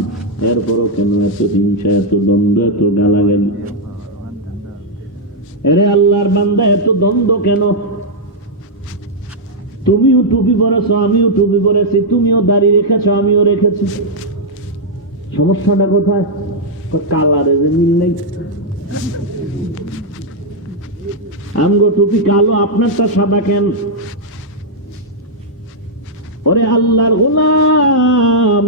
এরপরও কেন এত হিংসা, এত দ্বন্দ্ব, এত গালাগালি? এরে আল্লাহর বান্দা, এত দ্বন্দ্ব কেন? তুমিও টুপি পরেছ, আমিও টুপি পরেছি, তুমিও দাড়ি রেখেছ, আমিও রেখেছি, সমস্যাটা কোথায়? কালারে যে মিল নেই। আমগো টুপি কালো, আপনারটা সাদা কেন? ওরে আল্লাহর গোলাম,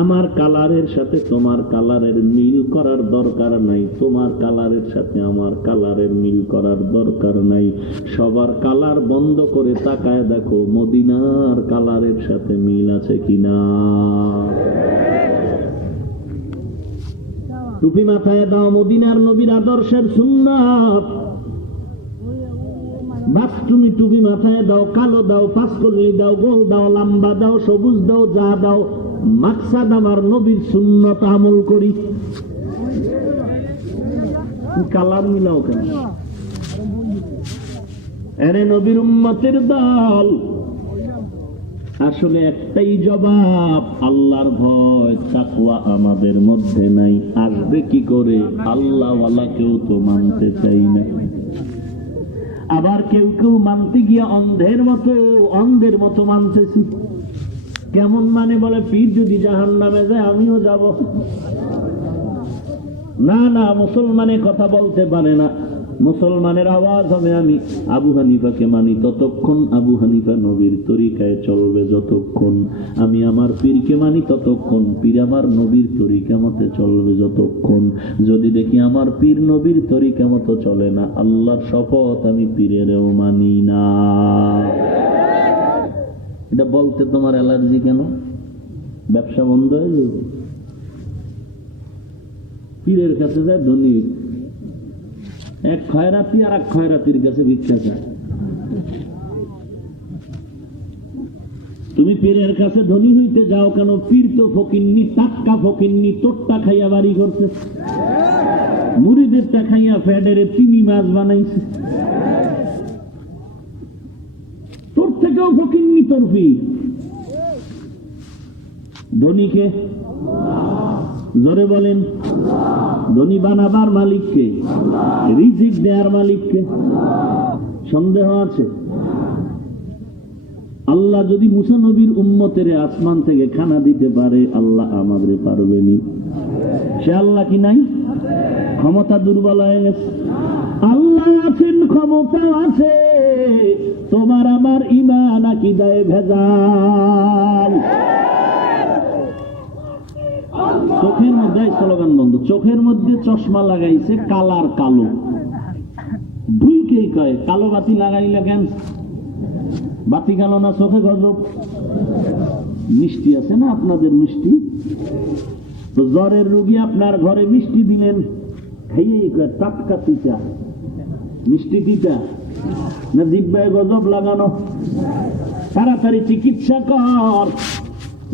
আমার কালারের সাথে তোমার কালারের মিল করার দরকার নাই, তোমার কালারের সাথে আমার কালারের মিল করার দরকার নাই। সবার কালার বন্ধ করে তাকায় দেখো মদিনার কালারের সাথে মিল আছে কিনা। টুপি মাথায় দাও, মদিনার নবীর আদর্শের সুন্নাত। বাস তুমি টুপি মাথায় দাও, কালো দাও, পাঁচকল্লি দাও, গোল দাও, লম্বা দাও, সবুজ দাও, যা দাও, মাকসাদ আমার নবীর সুন্নত আমল করি। কালার মিলাও কেন? এরে নবীর উম্মতের দল, আসলে একটাই জবাব, আল্লাহর ভয় তাকওয়া আমাদের মধ্যে নাই। আসবে কি করে? আল্লাহওয়ালা কেউ তো মানতে চাই না। আবার কেউ কেউ মানতে গিয়ে অন্ধের মতো মানতেছি। কেমন মানে? বলে পীর যদি জাহান্নামে যায় আমিও যাব। না না, মুসলমানের কথা বলতে পারে না। মুসলমানের আওয়াজ হবে আমি আবু হানিফাকে মানি ততক্ষণ, আবু হানিফা নবীর তরিকায় চলবে যতক্ষণ। আমি আমার পীরকে মানি ততক্ষণ, পীর আমার নবীর তরিকা মতে চলবে যতক্ষণ। যদি দেখি আমার পীর নবীর তরিকা মতো চলে না, আল্লাহর শপথ আমি পীরেরও মানি না। এটা বলতে তোমার অ্যালার্জি কেন? ব্যবসা বন্ধ হয়ে যাবে। পীরের কাছে যায় ধনী, এক খয়রাতি আর এক খয়রাতির কাছে ভিক্ষা চায়। তুমি পীরের কাছে ধনী হইতে যাও কেন? পীর তো ফকিন্নি, টাটকা ফকিন্নি, তোরটা খাইয়া বাড়ি করছে, মুড়িদেরটা খাইয়া ফ্যাডেরে তিমি মাছ বানাইছে। তোর থেকেও ফকিন্নি তোর পীর। ধনীকে জোরে বলেন, ধনী বানাবার মালিককে, রিজিক দেয়ার মালিককে। সন্দেহ আছে? আল্লাহ যদি মুসা নবীর উম্মতের আসমান থেকে খানা দিতে পারে, আল্লাহ আমাদের পারবেনি? সে আল্লাহ কি নাই? ক্ষমতা দুর্বল হয়ে গেছে? আল্লাহ আছেন, ক্ষমতা আছে, তোমার আমার ঈমান আকীদায় ভেজাল। চোখের মধ্যে স্লোগান বন্ধ, চোখের মধ্যে চশমা লাগাইছে, কালার কালো, দুইকেই কয় কালো বাতি লাগাইলে কেন? বাতি কালো না, চোখে গজব। মিষ্টি আছে না আপনাদের? মিষ্টি তো জ্বরের রোগী আপনার ঘরে মিষ্টি দিলেন, খাইয়েই কয় টাটকা তিতা। মিষ্টি তিতা না জিহ্বায় গজব লাগানো? তাড়াতাড়ি চিকিৎসা কর,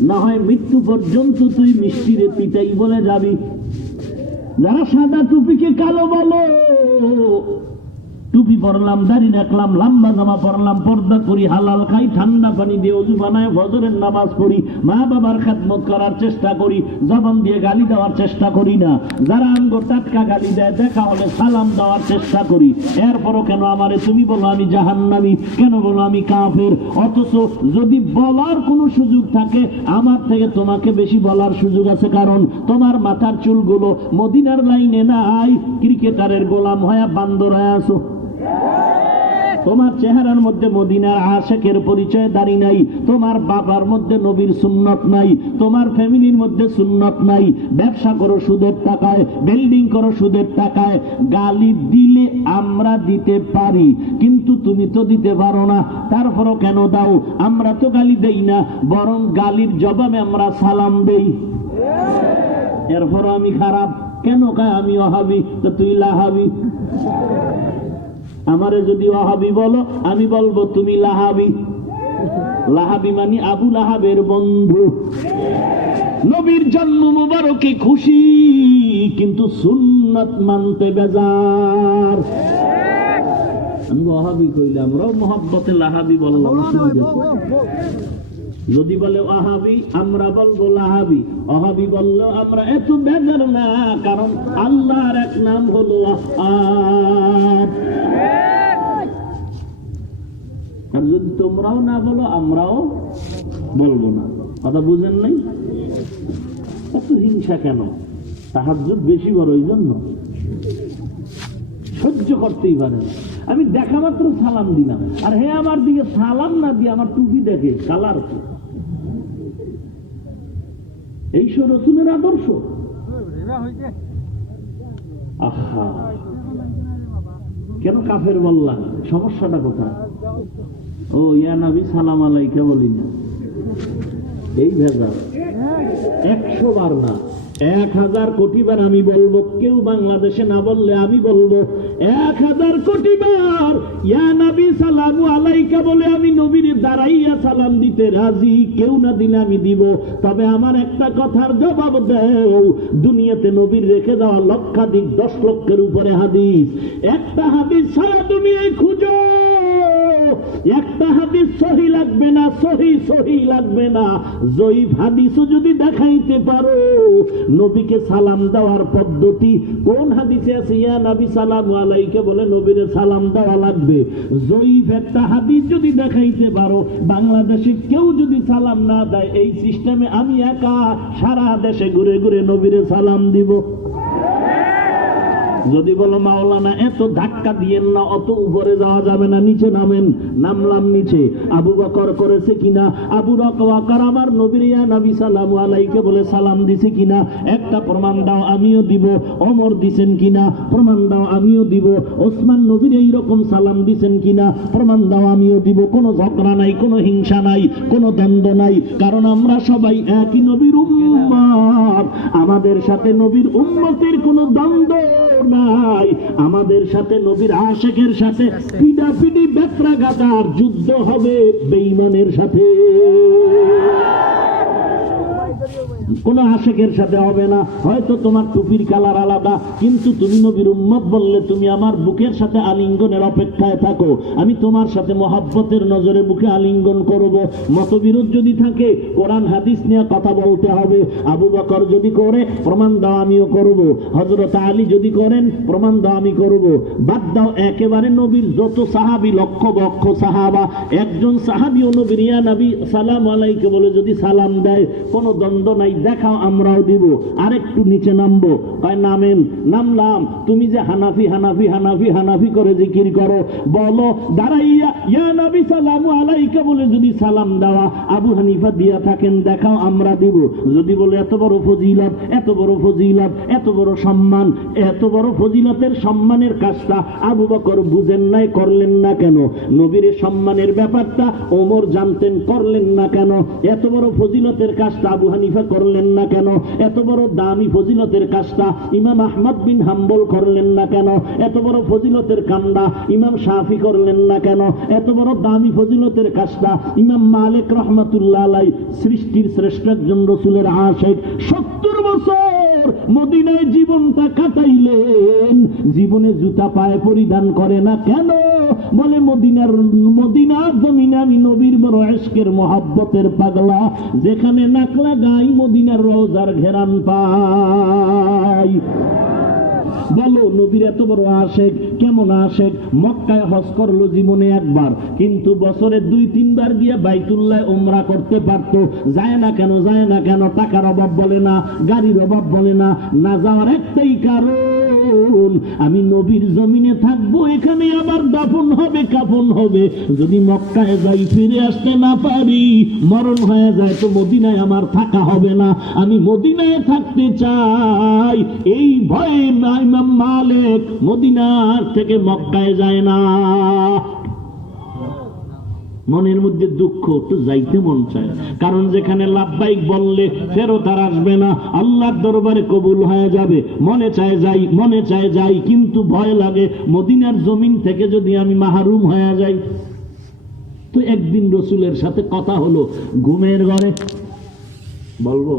না হয় মৃত্যু পর্যন্ত তুই মিষ্টিরে পিতাই বলে যাবি। যারা সাদা টুপিকে কালো বলো, টুপি পরলাম, দাড়ি রাখলাম, লম্বা জামা পরলাম, পর্দা করি, হালাল খাই, ঠান্ডা পানি দিয়ে ওযু বানায় ফজরের নামাজ পড়ি, মা বাবার খেদমত করার চেষ্টা করি, জবান দিয়ে গালি দেওয়ার চেষ্টা করি না, যারা আমগো টাটকা গালি দেয় দেখা হলে সালাম দেওয়ার চেষ্টা করি। এরপরও কেন আমারে তুমি বলো আমি জাহান্নামী, কেন বলো আমি কাফের? অথচ যদি বলার কোনো সুযোগ থাকে আমার থেকে তোমাকে বেশি বলার সুযোগ আছে, কারণ তোমার মাথার চুলগুলো মদিনার লাইনে নাই, ক্রিকেটারের গোলাম হয়ে বান্দর হয়ে আছো। তোমার চেহারার মধ্যে মদিনার আশিকের পরিচয় দাঁড়ি নাই, তোমার বাবার মধ্যে নবীর সুন্নত নাই, তোমার ফ্যামিলির মধ্যে সুন্নত নাই। ব্যবসা করো সুদের টাকায়, বিল্ডিং করো সুদের টাকায়। গালি দিলে আমরা দিতে পারি, কিন্তু তুমি তো দিতে পারো না। তারপরও কেন দাও? আমরা তো গালি দেই না, বরং গালির জবাবে আমরা সালাম দেই। এরপর আমি খারাপ কেন? কায় আমি ওহাবি, তো তুই লাহাবি। আমারে যদি ওহাবি বলো, আমি বলবো তুমি লাহাবি। লাহাবি মানে আবু লাহাবের বন্ধু। নবীর জন্ম মুবারকে খুশি, কিন্তু সুন্নাত মানতে বেজার। আমি ওহাবি কইলে আমরাও মোহাব্বতে লাহাবি বললাম। যদি বলে ওহাবি, আমরা বলবো লাহাবি। ওহাবি বললেও আমরা এত বেজার না, কারণ আল্লাহর এক নাম হলো আহাদ। আর যদি তোমরাও না বলো, আমরাও বলবো না। কথা বুঝেন নাই? এত হিংসা কেন? তাহাজ্জুদ বেশি বড়, এই জন্য সহ্য করতেই পারে না। আমি দেখা মাত্র সালাম দিলাম, আর হে আমার দিকে সালাম না দিয়ে আমার টুপি দেখে কালার। এই সব রাসূলের আদর্শ। আহা, কেন কাফের বললাম? সমস্যাটা কোথায়? ও ইয়া নবী সালাম আলাইকা বলি না, এই ভেজাল। 100 বার না, 1000 কোটি বার আমি বলবো। কেউ বাংলাদেশে না বললে আমি বলবো 1000 কোটি বার ইয়া নবী সালাম আলাইকা বলে আমি নবীর দাঁড়াইয়া সালাম দিতে রাজি। কেউ না দিলে আমি দিব। তবে আমার একটা কথার জবাব দাও, দুনিয়াতে নবীর রেখে দেওয়া লক্ষাধিক 10 লক্ষের উপরে হাদিস, একটা হাদিস সারা দুনিয়ায় খুঁজো, একটা হাদিস সহি লাগবে না, সহি লাগবে না। জয়ীফ হাদিসও যদি দেখাইতে পারো নবীকে সালাম দেওয়ার পদ্ধতি কোন হাদিসে আছে? ইয়া নবী সালাম আলাইকা বলে নবীরে সালাম দেওয়া লাগবে। জয়ীফ একটা হাদিস যদি দেখাইতে পারো, বাংলাদেশে কেউ যদি সালাম না দেয়, এই সিস্টেমে আমি একা সারা দেশে ঘুরে ঘুরে নবীরে সালাম দিব। যদি বলো মাওলানা এত ধাক্কা দিয়েন না, অত উপরে যাওয়া যাবে না, নিচে নামেন। নামলাম নিচে। আবু বকর করেছে কিনা? আবু বকর আমার নবীর ইয়া নবী সাল্লাল্লাহু আলাইহি বলে সালাম দিছে কিনা? একটা প্রমাণ দাও, আমিও দিব। ওমর দিবেন কিনা? প্রমাণ দাও, আমিও দিব। ওসমান নবীর এইরকম সালাম দিবেন কিনা? প্রমাণ দাও, আমিও দিব। কোনো ঝগড়া নাই, কোনো হিংসা নাই, কোনো দ্বন্দ্ব নাই, কারণ আমরা সবাই একই নবীর উম্মত। আমাদের সাথে নবীর উম্মতের কোনো দ্বন্দ্ব নাই। আমাদের সাথে নবীর আশিকের সাথে পিডাপিডি বেত্রা গাদার যুদ্ধ হবে বেঈমানের সাথে, কোন আশিকের সাথে হবে না। হয়তো তোমার টুপির কালার আলাদা, কিন্তু তুমি নবীর উম্মত বললে তুমি আমার বুকের সাথে আলিঙ্গনের অপেক্ষায় থাকো। আমি তোমার সাথে মহব্বতের নজরে বুকে আলিঙ্গন করব। মতবিরোধ যদি থাকে, কোরআন হাদিস নিয়ে কথা বলতে হবে। আবু বকর যদি করে, প্রমাণ দাও, আমিও করব। হযরত আলী যদি করেন, প্রমাণ দাও, আমি করব। বাদ দাও একেবারে নবীর যত সাহাবী, লক্ষ লক্ষ সাহাবা, একজন সাহাবীও নবীর ইয়া নবী সালাম আলাইকা বলে যদি সালাম দেয়, কোনো দ্বন্দ্ব নাই, দেখাও, আমরাও দিব। আরেকটু নিচে নামবো, কয় নামেন। নামলাম। তুমি যে হানাফি হানাফি হানাফি হানাফি করে জিকির করো, বলো দাঁড়াইয়া ইয়া নবী সালাম আলাইকা বলে যদি সালাম দেওয়া আবু হানিফা দিয়া থাকেন, দেখাও, আমরা দিব। যদি বলে এত বড় ফজিলত, এত বড় ফজিলত, এত বড় সম্মান, এত বড় ফজিলতের সম্মানের কাজটা আবু বকর বুঝেন নাই, করলেন না কেন? নবীর সম্মানের ব্যাপারটা ওমর জানতেন, করলেন না কেন? এত বড় ফজিলতের কাজটা আবু হানিফা করলেন না কেন? এত বড় দামি ফজিলতের কাজটা ইমাম আহমদ বিন হাম্বল করলেন না কেন? এত বড় ফজিলতের কামটা ইমাম শাফি করলেন না কেন? এত বড় দামি ফজিলতের কাজটা ইমাম মালিক রাহমাতুল্লাহ আলাইহি, সৃষ্টির শ্রেষ্ঠ একজন রাসূলের আশিক, 70 বছর মদিনায় জীবনটা কাটাইলেন, জীবনে জুতা পায়ে পরিধান করে না কেন? বলে মদিনার জমিনে আমি নবীর বড় ইশকের মহব্বতের পাগলা, যেখানে নাক লাগাই মদিনার রওজার ঘেরান পাই। বলো নবীর এত বড় আশেক, কেমন আশেক? মক্কায় হজ করলো জীবনে একবার, কিন্তু বছরে 2-3 বার গিয়ে বাইতুল্লাহ উমরা করতে পারতো। যায় না কেন? যায় না কেন? টাকার অভাব বলে না, গাড়ির অভাব বলে না, না যাওয়ার একটাই কারণ, আমি নবীর জমিনে থাকবো, এখানে আবার দাফন হবে, কাফন হবে। যদি মক্কায় যাই ফিরে আসতে না পারি, মরণ হয়ে যায়, তো মদিনায় আমার থাকা হবে না। আমি মদিনায় থাকতে চাই, এই ভয়ে না ইমাম মালিক মদিনার থেকে মক্কায় যায় না। মনের মধ্যে দুঃখ, তো যাইতে মন চায়, কারণ যেখানে লাব্বাইক বললে ফেরত আর আসবে না, আল্লাহর দরবারে কবুল হয়ে যাবে। মনে চায় যাই, মনে চায় যাই, কিন্তু ভয় লাগে মদিনার জমিন থেকে যদি আমি মাহরুম হয়ে যাই। তো একদিন রসুলের সাথে কথা হলো ঘুমের ঘরে। বলবো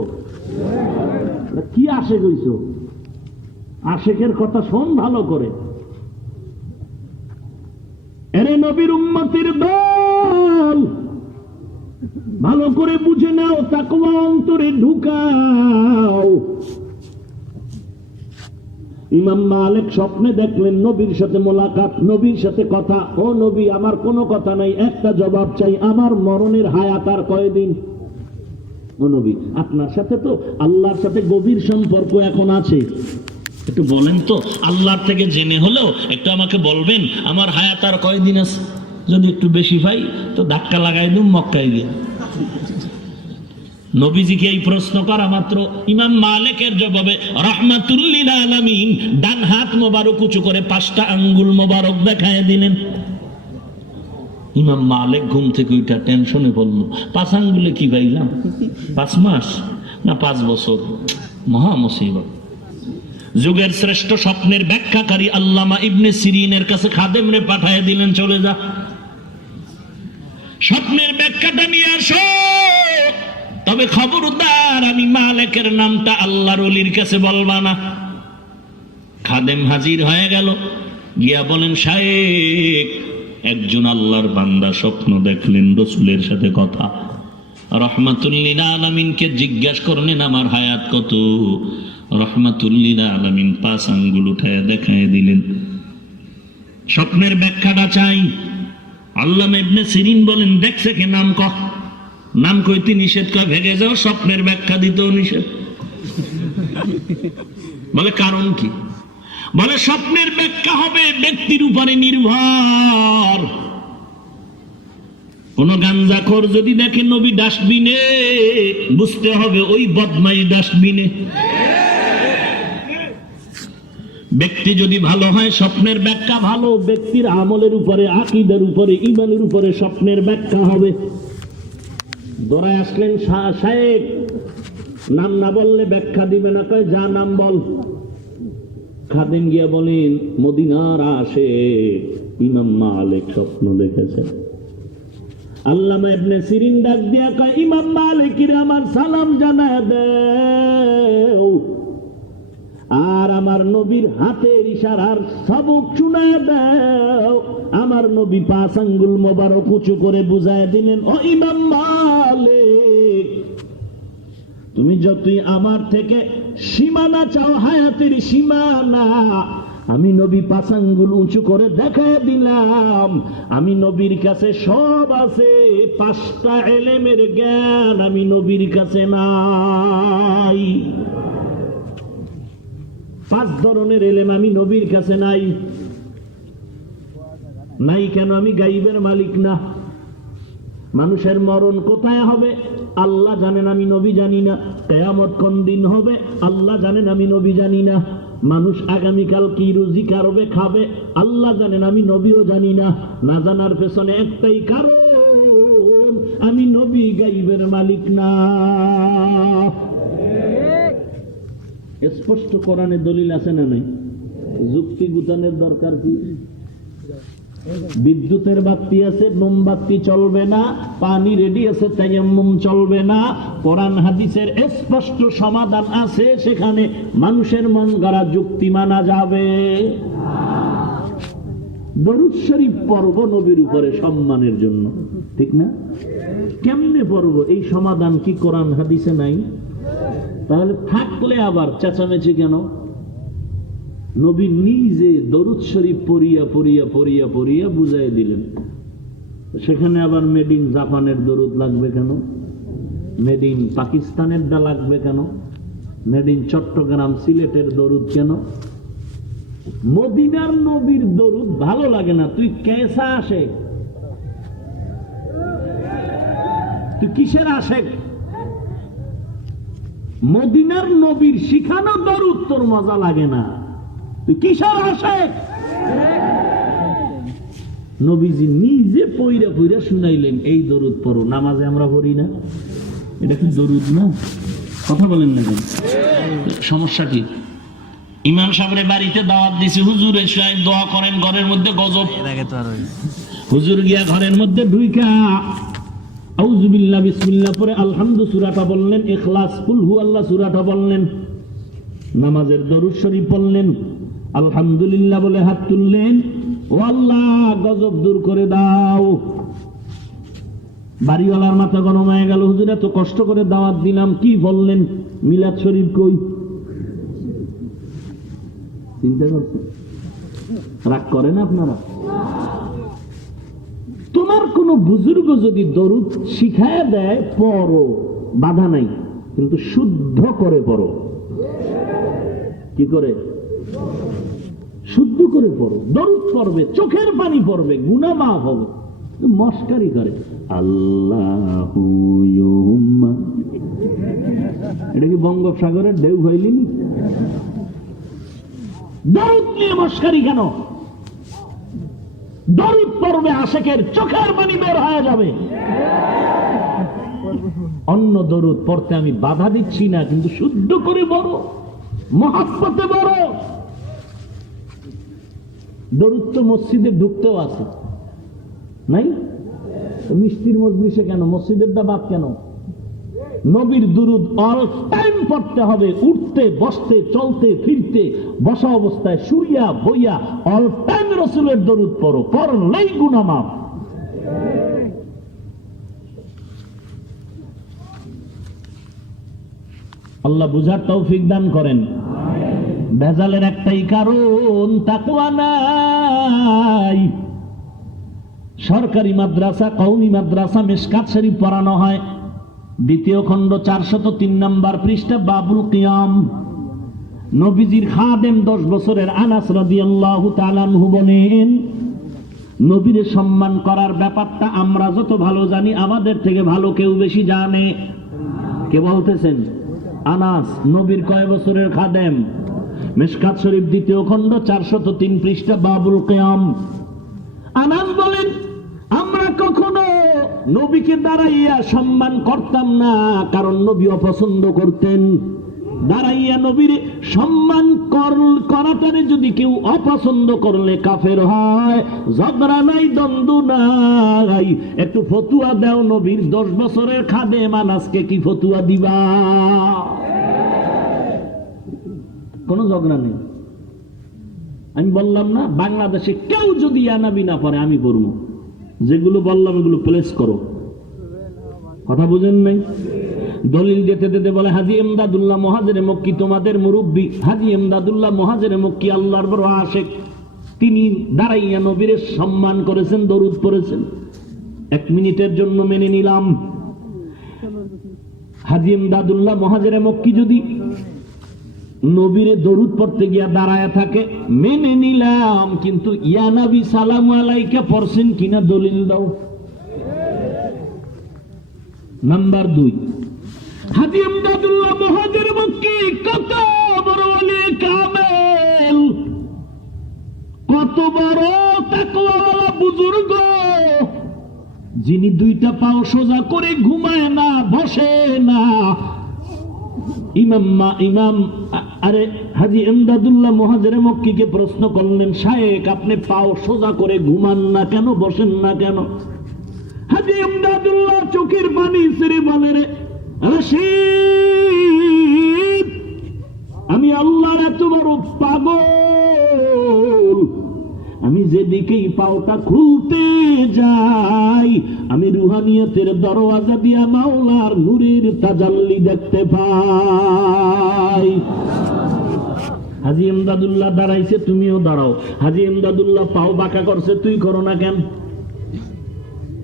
কি আশেক হইছ? আশেকের কথা শোন ভালো করে। এরে নবীর উম্মতের দল, ভালো করে বুঝে নাও, তাকওয়া অন্তরে ঢুকাও। ইমাম মালিক স্বপ্নে দেখলেন নবীর সাথে মোলাকাত, নবীর সাথে কথা। ও নবী, আমার কোনো কথা নাই, একটা জবাব চাই, আমার মরণের হায়াত আর কয়দিন? ও নবী, আপনার সাথে তো আল্লাহর সাথে গভীর সম্পর্ক এখন আছে, একটু বলেন তো, আল্লাহর থেকে জেনে হলেও একটু আমাকে বলবেন আমার হায়াত আর কয়দিন আছে? যদি একটু বেশি পাই তো ধাক্কা লাগাই দিন মক্কায় গিয়ে। নবীজিকে এই প্রশ্ন করা মাত্র ইমাম মালিকের জবাবে রাহমাতুল লিল আলামিন ডান হাত মোবারক উঁচু করে 5টা আঙ্গুল মোবারক দেখায় দিলেন। ইমাম মালিক ঘুম থেকে উঠা টেনশনে পড়ল, 5 আঙ্গুলে কি পাইলাম? 5 মাস না 5 বছর? মহা মুসিবত। যুগের শ্রেষ্ঠ স্বপ্নের ব্যাখ্যাকারী আল্লামা ইবনে সিরিনের কাছে খাদেমরে পাঠায় দিলেন, চলে যা, স্বপ্নের ব্যাখ্যাটা নিয়ে আসো। তবে খবরদার আমি মালিকের নামটা আল্লাহর ওলির কাছে বলবা না। খাদেম হাজির হয়ে গেল, গিয়া বলেন, শায়েখ, একজন আল্লাহর বান্দা স্বপ্ন দেখলেন রাসূলের সাথে কথা। রাহমাতুল লিল আলামিনকে জিজ্ঞাসা করলেন আমার হায়াত কত? রাহমাতুল লিল আলামিন 5 আঙ্গুল উঠায় দেখায় দিলেন। স্বপ্নের ব্যাখ্যাটা চাই। আল্লামা ইবনে সিরিন বলেন, দেখছে কে? নাম কহ। নাম কইতে নিষেধ, কয় ভেগে যাও, স্বপ্নের ব্যাখ্যা দিতেও নিষেধ। বলে কারণ কি? বলে স্বপ্নের ব্যাখ্যা হবে ব্যক্তির উপরে নির্ভর। কোন গাঞ্জাখোর যদি দেখে নবী ডাস্টবিনে, বুঝতে হবে ওই বদমাইশ ডাস্টবিনে। ব্যক্তি যদি ভালো হয় স্বপ্নের ব্যাখ্যা ভালো, ব্যক্তির আমলের উপরে, আকীদার উপরে, ঈমানের উপরে স্বপ্নের ব্যাখ্যা হবে। দৌড়ায় আসলেন শায়েখ, নাম না বললে ব্যাখ্যা দিবে না, কয় যা নাম বল। খাদেম গিয়া বলেন, মদিনার আশেক ইমাম মালিক স্বপ্ন দেখেছে। আল্লামা ইবনে সিরিন ডাক দিয়া কয়, ইমাম মালিকের আমার সালাম জানায় দেও, আর আমার নবীর হাতের ইশারার সবক শুনায় দাও। আমার নবী 5 আঙ্গুল মোবারক উঁচু করে বুঝায় দিলেন, ও ইমাম মালিক, তুমি যতই আমার থেকে সীমানা চাও, হায়াতের সীমানা, আমি নবী 5 আঙ্গুল উঁচু করে দেখায় দিলাম। আমি নবীর কাছে সব আছে, 5টা ইলমের জ্ঞান আমি নবীর কাছে নাই। 5 ধরনের ইলম আমি নবীর কাছে নাই। নাই কেন? আমি গাইবের মালিক না। মানুষের মরণ কোথায় হবে আল্লাহ জানেন, আমি নবী জানি না। কিয়ামত কোন দিন হবে আল্লাহ জানেন, আমি নবী জানি না। মানুষ আগামীকাল কি রুজি কারবে খাবে আল্লাহ জানেন, আমি নবীও জানি না। না জানার পেছনে একটাই কারণ, আমি নবী গাইবের মালিক না। স্পষ্ট কোরআনে দলিল আছে না নাই? যুক্তি গুতানের দরকার কি? বিদ্যুতের বাতি আছে, মোমবাতি চলবে না, পানি রেডি আছে, তায়াম্মুম চলবে না। কোরআন হাদিসের স্পষ্ট সমাধান আছে, সেখানে মানুষের মন গড়া যুক্তি মানা যাবে। দরুদ শরীফ পড়ব নবীর উপরে সম্মানের জন্য, ঠিক না? কেমনে পড়ব, এই সমাধান কি কোরআন হাদিসে নাই? তাহলে থাকলে আবার চেঁচামেচি কেন? নবী নিজে দরুদ শরীফ পড়িয়া পড়িয়া পড়িয়া পড়িয়া বুঝাই দিলেন। সেখানে আবার মেড ইন জাপানের দরুদ লাগবে কেন? মেড ইন পাকিস্তানের দা লাগবে কেন? মেড ইন চট্টগ্রাম সিলেটের দরুদ কেন? মদিনার নবীর দরুদ ভালো লাগে না, তুই কেসা আসে, তুই কিসের আশেক? মদিনার নবীর শিখানো দরুদ তোর মজা লাগে না, তুই কিসের আশেক? নবীজি নিজে পইরা পইরা শুনাইলেন, এই দরুদ পড়ো। নামাজে আমরা পড়ি না, এটা কি দরুদ না? কথা বলেন না কেন? সমস্যা কি? ইমাম সাহেবের বাড়িতে দাওয়াত দিছি, হুজুর এসে দোয়া করেন, ঘরের মধ্যে গজব। হুজুর গিয়া ঘরের মধ্যে ঢুইকা আউযুবিল্লাহ বিসমিল্লাহ পরে আলহামদু সূরাটা বললেন, ইখলাস কুল হু আল্লাহ সূরাটা বললেন, নামাজের দরুদ শরীফ পড়লেন, আলহামদুলিল্লাহ বলে হাত তুললেন, ও আল্লাহ গজব দূর করে দাও। বাড়িওয়ালার মাথা গরম হয়ে গেল, হুজুর এত কষ্ট করে দাওয়াত দিলাম, কি বললেন? মিলাদ শরীফ কই? চিন্তা করছে? রাগ করেন আপনারা? তোমার কোন বুজুর্গ যদি দরুদ শিখায় দেয় পড়ো, বাধা নাই, কিন্তু শুদ্ধ করে পড়ো। কি করে? শুদ্ধ করে পড়ো। দরুদ পড়বে, চোখের পানি পড়বে, গুনাহ মাফ হবে। মস্কারি করে আল্লাহু ইউম্মা, এটা কি বঙ্গোপসাগরের ঢেউ হইলিনি? দরুদ নিয়ে মস্কারি কেন? দরুদ পড়বে, আশেকের চোখের পানি বের হয়ে যাবে। অন্য দরুদ পড়তে আমি বাধা দিচ্ছি না, কিন্তু শুদ্ধ করে বড়, মহাব্বতে বড়। দরুদ তো মসজিদে ঢুকতেও আছে, নাই? মিষ্টির মজলিসে কেন? মসজিদের দা বাদ কেন? নবীর দুরুদ অল টাইম পড়তে হবে, উঠতে বসতে চলতে ফিরতে, বসা অবস্থায় শুইয়া বইয়া অল টাইম রাসূলের দরুদ পড়ো, পড়লেই গুনাহ মাফ। আল্লাহ বুঝার তৌফিক দান করেন। ভেজালের একটাই কারণ, তাকওয়া নাই। সরকারি মাদ্রাসা, কওমি মাদ্রাসা মিশকাত শরীফ পড়ানো হয়, দ্বিতীয় খণ্ড 403 নম্বর পৃষ্ঠা, বাবুল কিয়াম। নবীজির খাদেম 10 বছরের আনাস রাদিয়াল্লাহু তাআলা আনহু বলেন, নবীর সম্মান করার ব্যাপারটা আমরা যত ভালো জানি, আমাদের থেকে ভালো কেউ বেশি জানে। কে বলতেছেন? আনাস। নবীর কয় বছরের খাদেম? মিশকাত শরীফ দ্বিতীয় খণ্ড 403 পৃষ্ঠা, বাবুল কিয়াম। আনাস বলেন, আমরা কখনো নবীকে দাঁড়াইয়া সম্মান করতাম না, কারণ নবী অপছন্দ করতেন। দাঁড়াইয়া নবীর সম্মান করাটারে যদি কেউ অপছন্দ করলে কাফের হয়। ঝগড়া নাই, দ্বন্দ্ব নাই, একটু ফতুয়া দাও, নবীর 10 বছরের খাদেম আনাসকে কি ফতুয়া দিবা? কোন ঝগড়া নেই। আমি বললাম না, বাংলাদেশে কেউ যদি ইয়ানাবি না পারে আমি পড়বো। যেগুলো বললাম এগুলো প্লেস করো। কথা বুঝেন নাই? দলিল দিতে দিতে বলে, হাজী ইমদাদুল্লাহ মুহাজিরে মক্কি তোমাদের মুরব্বী। হাজী ইমদাদুল্লাহ মুহাজিরে মক্কি আল্লাহর বড় আশিক, তিনি দাঁড়াইয়া নবীর সম্মান করেছেন, দরুদ পড়েছেন। 1 মিনিটের জন্য মেনে নিলাম, হাজী ইমদাদুল্লাহ মুহাজিরে মক্কি যদি নবীরে দরুদ পড়তে গিয়া দাঁড়ায় থাকে, মেনে নিলাম, কিন্তু ইয়া নবী সালামু আলাইকা পড়ছেন কিনা দলিল দাও। নাম্বার 2, হাজী ইমদাদুল্লাহ মুহাজির মক্কি কত বড় ওলি কামেল, কত বড় তাকওয়াওয়ালা বুজুর্গ, যিনি 2টা পাও সোজা করে ঘুমায় না, বসে না। ইমাম আরে হাজী ইমদাদুল্লাহ মুহাজিরে মক্কিকে প্রশ্ন করলেন, শায়েখ আপনি পাও সোজা করে ঘুমান না কেন, বসেন না কেন? হাজী ইমদাদুল্লাহ চোখের পানি ছেড়ে বলে, রে রশিদ, আমি আল্লাহর এত বড় পাগল, আমি যেদিকেই পাওটা খুলতে যাই আমি রুহানিয়তের দরওয়াজা দিয়া মাওলার নূরের তাজাল্লি দেখতে পাই। হাজী ইমদাদুল্লাহ দাঁড়াইছে, তুমিও দাঁড়াও। হাজী ইমদাদুল্লাহ পাও বাঁকা করছে, তুই করো না কেন?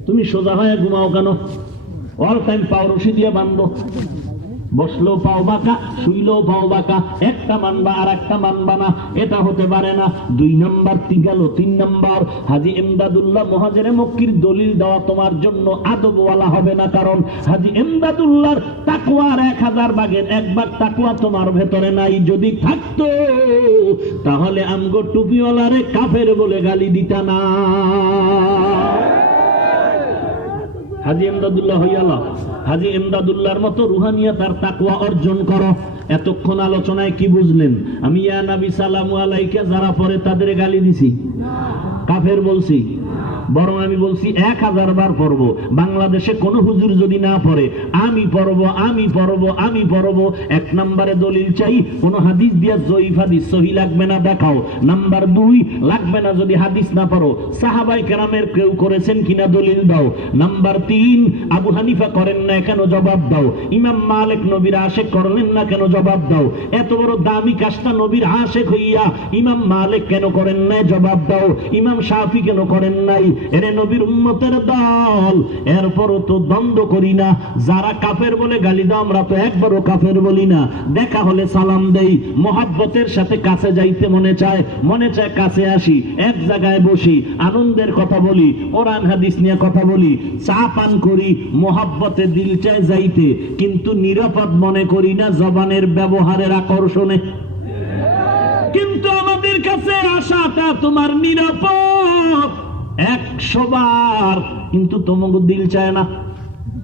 তুমি সোজা হয়ে ঘুমাও কেন? অল টাইম পাও রশি দিয়ে বাঁধো, বসলেও পাও বাঁকা, শুইলেও পাও বাঁকা, একটা মানবা আর একটা মানবা না, এটা হতে পারে না। 2 নাম্বার গেল। 3 নাম্বার, হাজী ইমদাদুল্লাহ মুহাজিরে মক্কির দলিল দেওয়া তোমার জন্য আদবওয়ালা হবে না, কারণ হাজী ইমদাদুল্লাহর তাকওয়ার 1000 ভাগের 1 ভাগ তাকওয়া তোমার ভেতরে নাই। যদি থাকতো তাহলে আমগো টুপিওয়ালারে কাফের বলে গালি দিতা না। হাজী ইমদাদুল্লাহ হইয়ালা, হাজী ইমদাদুল্লাহর মতো রুহানিয়াত আর তাকওয়া অর্জন করো। এতক্ষণ আলোচনায় কি বুঝলেন? আমি ইয়া নবী সালামু আলাইকা যারা পড়ে তাদের গালি দিছি, কাফের বলছি? বরং আমি বলছি 1000 বার পড়বো। বাংলাদেশে কোন হুজুর যদি না পড়ে, আমি পড়বো, আমি পড়বো, আমি পড়বো। 1 নম্বরে দলিল চাই, কোন হাদিস দিয়া জয়ীফ হাদিস সহি লাগবে না, দেখাও। নাম্বার 2, লাগবে না যদি হাদিস না পড়ো, সাহাবায়ে কেরামের কেউ করেছেন কিনা দলিল দাও। নাম্বার 3, আবু হানিফা করেন না কেন, জবাব দাও। ইমাম মালিক নবীর আশিক করলেন না কেন, জবাব দাও। এত বড় দামি কাজটা নবীর আশিক হইয়া ইমাম মালিক কেন করেন নাই, জবাব দাও। ইমাম শাফি কেন করেন নাই? এরে নবীর উম্মতের দল, এরপরও তো দ্বন্দ্ব করি না। যারা কাফের বলে গালি দাও, আমরা তো একবারও কাফের বলি না। দেখা হলে সালাম দেই, মোহাব্বতের সাথে কাছে যাইতে মনে চায়, মনে চায় কাছে আসি, এক জায়গায় বসি, আনন্দের কথা বলি, কোরআন হাদিস নিয়ে কথা বলি, চা পান করি, মোহাব্বতে দিল চায় যাইতে, কিন্তু নিরাপদ মনে করি না জবানের ব্যবহারের আকর্ষণে। কিন্তু আমাদের কাছে আশাটা তোমার নিরাপদ 100 বার, কিন্তু তোমাকে দিল চায় না।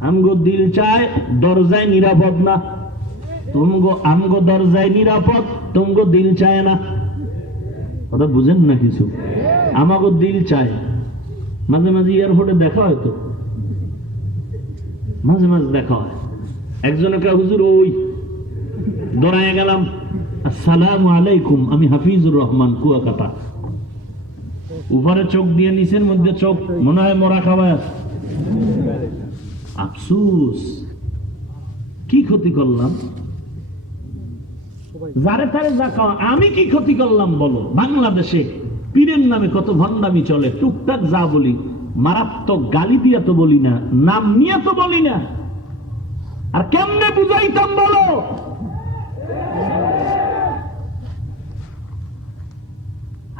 আমগো দিল চায় দরজায় নিরাপদ না, আমগো দরজায় নিরাপদ, তোমাকে দিল চায় না। ওটা বুঝেন না কিছু? আমাগো দিল চায়। মাঝে মাঝে এয়ারপোর্টে দেখা হয়, তো মাঝে মাঝে দেখা হয়। একজনের কা হুজুর ওই দৌড়ায় গেলাম, আসসালামু আলাইকুম, আমি হাফিজুর রহমান কুয়াকাটা। উপরে চোখ দিয়ে নিচের মধ্যে চোখ, মনে হয় মরা খাওয়া আছে। আফসুস, কি ক্ষতি করলাম? যারে তারে যা খাওয়া, আমি কি ক্ষতি করলাম বলো? বাংলাদেশে পীরের নামে কত ভণ্ডামি চলে। টুকটাক যা বলি, মারাত্মক গালি দিয়া তো বলি না, নাম নিয়ে তো বলি না। আর কেমনে বুঝাইতাম বলো?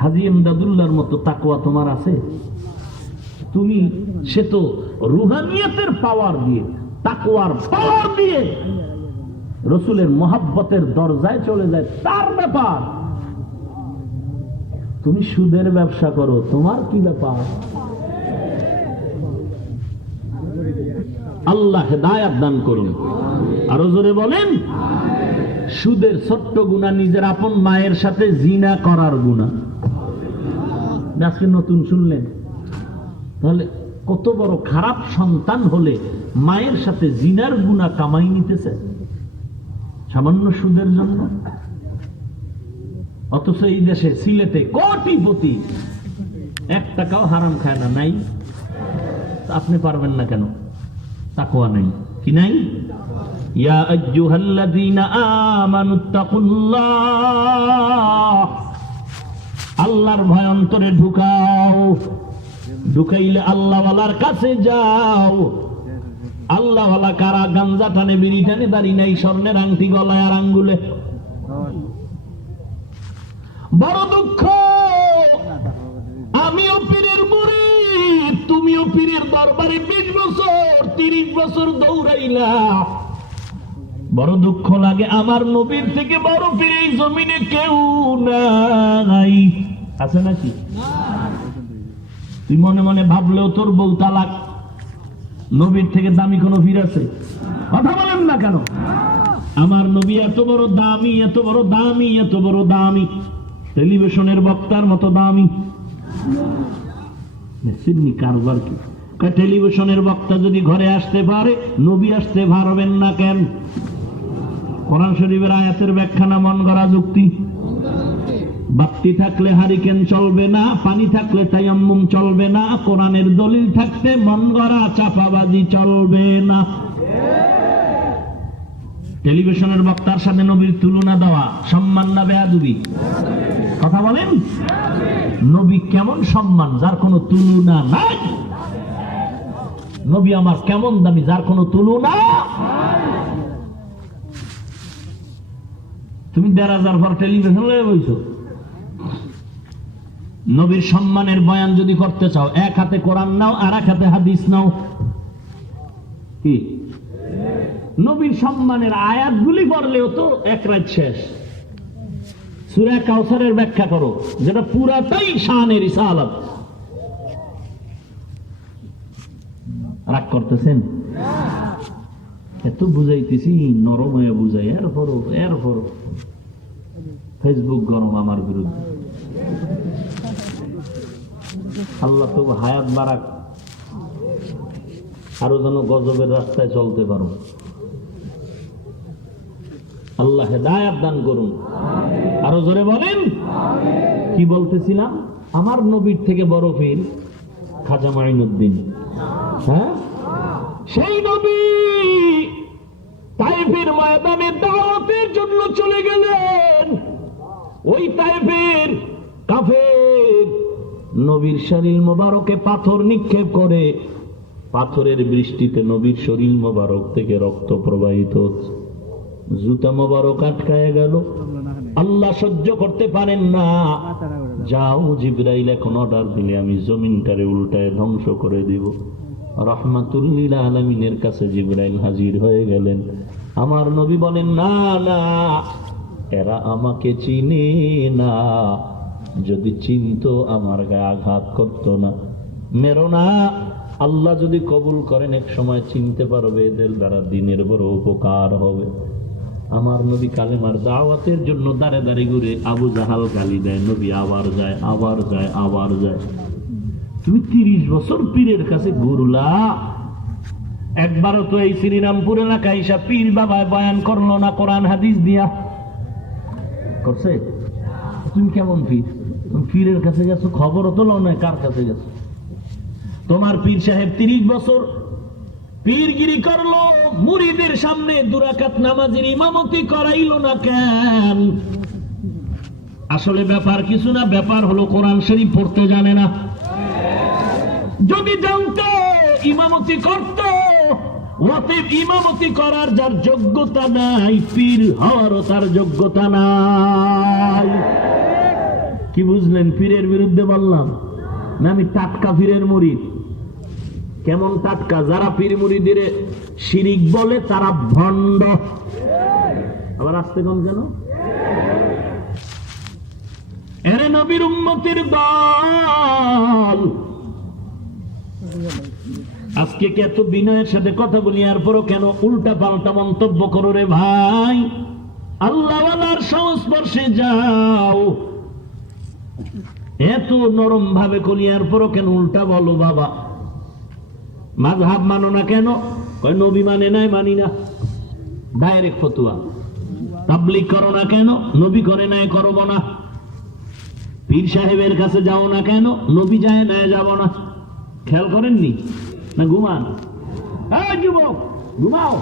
হাজী ইমদাদুল্লাহর মতো তাকওয়া তোমার আছে? তুমি সে তো রুহানিয়তের পাওয়ার দিয়ে, তাকওয়ার পাওয়ার দিয়ে রাসূলের মহব্বতের দরজায় চলে যায়, তার ব্যাপার। তুমি সুদের ব্যবসা করো, তোমার কি ব্যাপার? আল্লাহ হেদায়েত দান করুন। আরো জোরে বলেন। সুদের ছোট্ট গুনাহ নিজের আপন মায়ের সাথে জিনা করার গুনাহ। আজকে নতুন শুনলেন? তাহলে কত বড় খারাপ সন্তান হলে মায়ের সাথে জিনার গুনাহ কামাই নিতেছে সামান্য সুদের জন্য। অথচ এই দেশে সিলেটে কোটিপতি 1 টাকাও হারাম খায় না। নাই? আপনি পারবেন না কেন? তাকওয়া নাই। কি নাই? ইয়া আইয়ুহাল্লাযীনা আমানুত্তাকুল্লাহ, আল্লাহর ভয় অন্তরে ঢুকাও। ঢুকাইলে আল্লাহওয়ালার কাছে যাও। আল্লাহওয়ালা কারা? গাঞ্জা টানে, বিড়ি টানে, দাড়ি নাই, স্বর্ণের আংটি গলায় আর আঙ্গুলে। বড় দুঃখ, আমিও পীরের মুরিদ, তুমিও পীরের দরবারে 20 বছর 30 বছর দৌড়াইলা। বড় দুঃখ লাগে, আমার নবীর থেকে বড় পীর এই জমিনে কেউ নাই। আছে নাকি? তুই মনে মনে ভাবলেও তোর বউ তালাক। নবীর থেকে দামি কোন পীর আছে? কথা বলেন না কেন? আমার নবী এত বড় দামি, এত বড় দামি, এত বড় দামি, টেলিভিশনের বক্তার মতো দামি। সিডনি কারবার কি টেলিভিশনের বক্তা যদি ঘরে আসতে পারে, নবী আসতে পারবেন না কেন? কোরআন শরীফের আয়াতের ব্যাখ্যা না মন গড়া যুক্তি? বাতি থাকলে হারিকেন চলবে না, পানি থাকলে তায়াম্মুম চলবে না, কোরআনের দলিল থাকতে মন গড়া চাপাবাজি চলবে না। টেলিভিশনের বক্তার সাথে নবীর তুলনা দেওয়া সম্মান না বেয়াদবি? কথা বলেন। নবী কেমন সম্মান যার কোনো তুলনা নাই। নবী আমার কেমন দামি যার কোনো তুলনা। তুমি 1,500 পর টেলিভিশন বইছো। নবীর সম্মানের বয়ান যদি করতে চাও, এক হাতে কোরআন নাও আর এক হাতে হাদিস নাও। কি নবীর সম্মানের আয়াতগুলি পড়লেও তো এক রাত শেষ। সূরা কাউসারের ব্যাখ্যা করো, যেটা পুরাটাই শানের রিসালাত। রাগ করতেছেন? এত বুঝাইতেছি, নরম হয়ে বুঝাই, এরপরও ফেসবুক গরম আমার বিরুদ্ধে। আল্লাহ তো হায়াত বারাক, আরো যেন গজবের রাস্তায় চলতে পারো। আল্লাহ হেদায়াত দান করুন। আরো জোরে বলেন। কি বলতেছিলাম? আমার নবীর থেকে বড় পীর খাজা মাইনুদ্দিন। হ্যাঁ, সেই নবী তায়েফের ময়দানে দাওয়াতের জন্য চলে গেলেন। ওই তায়েফের কাফের নবীর শরীর মোবারকে পাথর নিক্ষেপ করে, পাথরের বৃষ্টিতে নবীর শরীর মোবারক থেকে রক্ত প্রবাহিত হচ্ছে। জুতা মোবারক আটকায় গেল। আল্লাহ সহ্য করতে পারেন না। যাও জিবরাইল, এখন অর্ডার দিলে আমি জমিনটারে উল্টায় ধ্বংস করে দিব। রাহমাতুল লিল আলামিনের কাছে জিবরাইল হাজির হয়ে গেলেন। আমার নবী বলেন, না না, এরা আমাকে চিনে না, যদি চিনতো আমার গায়ে আঘাত করতো না। মেরো না, আল্লাহ যদি কবুল করেন এক সময় চিনতে পারবে, এদের দ্বারা দিনের বড় উপকার হবে। আমার নবী কালেমার দাওয়াতের জন্য দাঁড়ে দাঁড়ে ঘুরে আবু জাহাল গালি দেয়, নবী আবার যায়, আবার যায়, আবার যায়। তুমি 30 বছর পীরের কাছে ঘুরলা, একবারও তো এই শ্রীরামপুর এলাকায় এসে পীর বাবায় বয়ান করলো না কোরআন হাদিস দিয়া? করছে? তুমি কেমন পীর? তুমি পীরের কাছে গেছো, খবরও তো লও না কার কাছে গেছো। তোমার পীর সাহেব 30 বছর পীরগিরি করলো, মুরিদের সামনে 2 রাকাত নামাজের ইমামতি করাইলো না কেন? আসলে ব্যাপার কিছু না, ব্যাপার হলো কোরআন শরীফ পড়তে জানে না। যদি জানতো ইমামতি করত। অতএব ইমামতি করার যার যোগ্যতা নাই, পীর হওয়ারও তার যোগ্যতা নাই। কি বুঝলেন? পীরের বিরুদ্ধে বললাম না আমি টাটকা পীরের মুরিদ। কেমন টাটকা? যারা পীর মুরিদের শিরিক বলে তারা ভণ্ড। আবার আসতে কম কেন? এরে নবীর উম্মতের দল, আজকে কি এত বিনয়ের সাথে কথা বলি, আর পরও কেন উল্টা পাল্টা মন্তব্য করো রে ভাই? আল্লাহওয়ালার সংস্পর্শে যাও। এত নরম ভাবে কলিয়ার পরও কেন উল্টা বলো? বাবা মাযহাব মানো না কেন? কয় নবী মানে নাই, মানি না, ডাইরেক্ট ফতোয়া। তাবলীগ করো না কেন? নবী করে নাই, করব না। পীর সাহেবের কাছে যাও না কেন? নবী যায় না, যাব না। খেয়াল করেননি না? ঘুমান, যুবক ঘুমাও,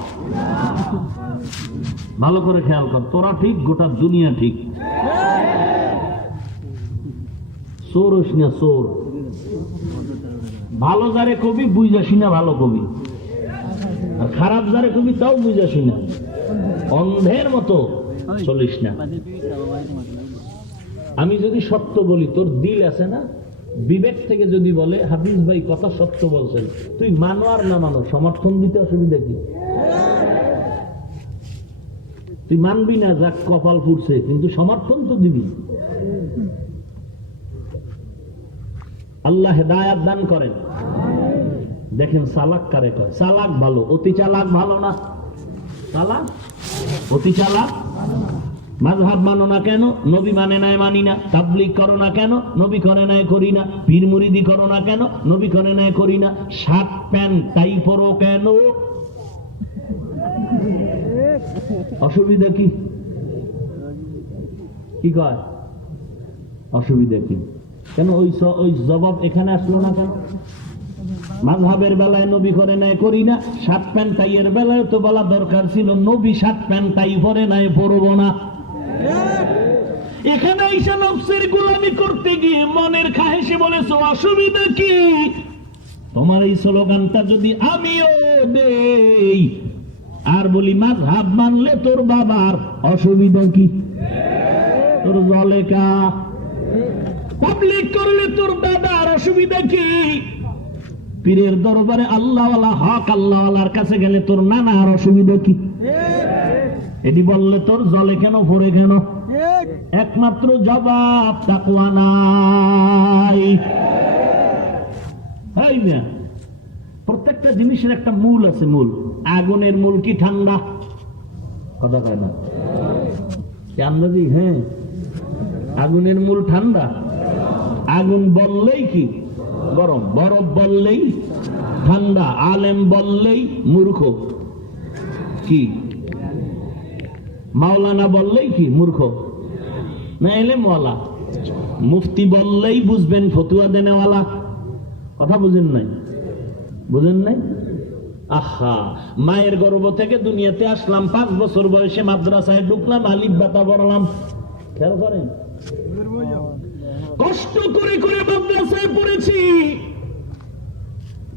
ভালো করে খেয়াল কর। তোরা ঠিক, গোটা দুনিয়া ঠিক। চোর হইস না, চোর। ভালো যারে কবি বুঝাসি না ভালো কবি, আর খারাপ যারে কবি তাও বুঝাসি না। অন্ধের মতো চলিস না। আমি যদি সত্য বলি, তোর দিল আছে না, বিবেক থেকে যদি বলে হাফিজ ভাই কথা সত্য বলছেন, তুই মানো আর না মানো, সমর্থন দিতে অসুবিধা কি? তুই মানবি না, যাক কপাল পুড়ছে, কিন্তু সমর্থন তো দিবি। আল্লাহ হেদায়াত দান করেন। দেখেন চালাক কারে কয়? চালাক ভালো, অতি চালাক ভালো না। চালাক অতি চালাক। মাযহাব মানো না কেন? নবী মানে নাই, মানি না। তাবলীগ করো না কেন? নবী করে নাই, করি না। পীর মুরিদি করো না কেন? নবী করে নাই, করি না। শার্ট প্যান্ট টাই পরো কেন? অসুবিধা কি? কি কয়? অসুবিধা কি? কেন ওই জবাব এখানে আসলো না কেন? মাযহাবের বেলায় নবী করে নাই, করি না। শার্ট প্যান্ট টাইয়ের বেলায় তো বলা দরকার ছিল নবী শার্ট প্যান্ট টাই পরে নাই, পরবো না। এখানে ঈশা নফসের গোলামি করতে গিয়ে মনের খাহেশে বলেছো অসুবিধা কি? তোমার এই স্লোগানটা যদি আমিও দেই আর বলি মাযহাব মানলে তোর বাবার অসুবিধা কি? তোর জলে কা? তাবলীগ করলে তোর দাদার অসুবিধা কি? পীরের দরবারে আল্লাহওয়ালা হক আল্লাহওয়ালার কাছে গেলে তোর নানার অসুবিধা কি? এটি বললে তোর জলে কেন, পড়ে কেন? একমাত্র জবাব তাকওয়া নাই। প্রত্যেকটা জিনিসের একটা মূল আছে। মূল আগুনের মূল কি ঠান্ডা? কথা কয় না আন্দাজি? হ্যাঁ, আগুনের মূল ঠান্ডা। আগুন বললেই কি গরম, বরফ বললেই ঠান্ডা, আলেম বললেই মূর্খ। কি মাওলানা বললেই কি মূর্খ না এলেমওয়ালা? মুফতি বললেই বুঝবেন ফতুয়া দেনেওয়ালা। কথা বুঝেন নাই? বুঝেন নাই? আহা, মায়ের গর্ভ থেকে দুনিয়াতে আসলাম, 5 বছর বয়সে মাদ্রাসায় ঢুকলাম, আলিফ বাতা পড়লাম। খেয়াল করেন, কষ্ট করে করে মাদ্রাসায় পড়েছি।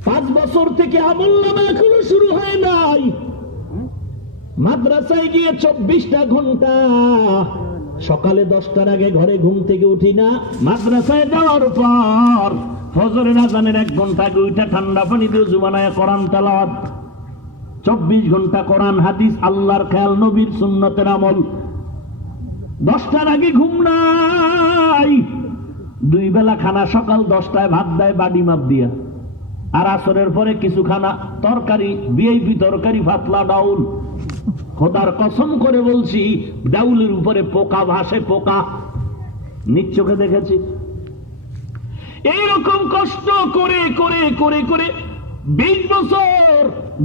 5 বছর থেকে আমলনামা এখনো শুরু হয় নাই। মাদ্রাসায় গিয়ে 24টা ঘন্টা, সকালে 10টার আগে ঘরে ঘুম থেকে উঠি না। মাদ্রাসায় যাওয়ার পর ফজরের আজানের 1 ঘন্টা আগে উঠে ঠান্ডা পানি দিয়ে ওযু বানায় কোরআন তেলাওয়াত। 24 ঘন্টা কোরআন হাদিস, আল্লাহর খেয়াল, নবীর সুন্নতের আমল। 10টার আগে ঘুম নাই। 2 বেলা খানা, সকাল 10টায় ভাত দেয় বাড়ি মাপ দিয়া, আর আসরের পরে কিছু খানা, তরকারি ভিআইপি তরকারি, পাতলা ডাউল। খোদার কসম করে বলছি, ডাউলের উপরে পোকা ভাসে, পোকা। নিজ চোখে দেখেছি। এইরকম কষ্ট করে করে করে করে 20 বছর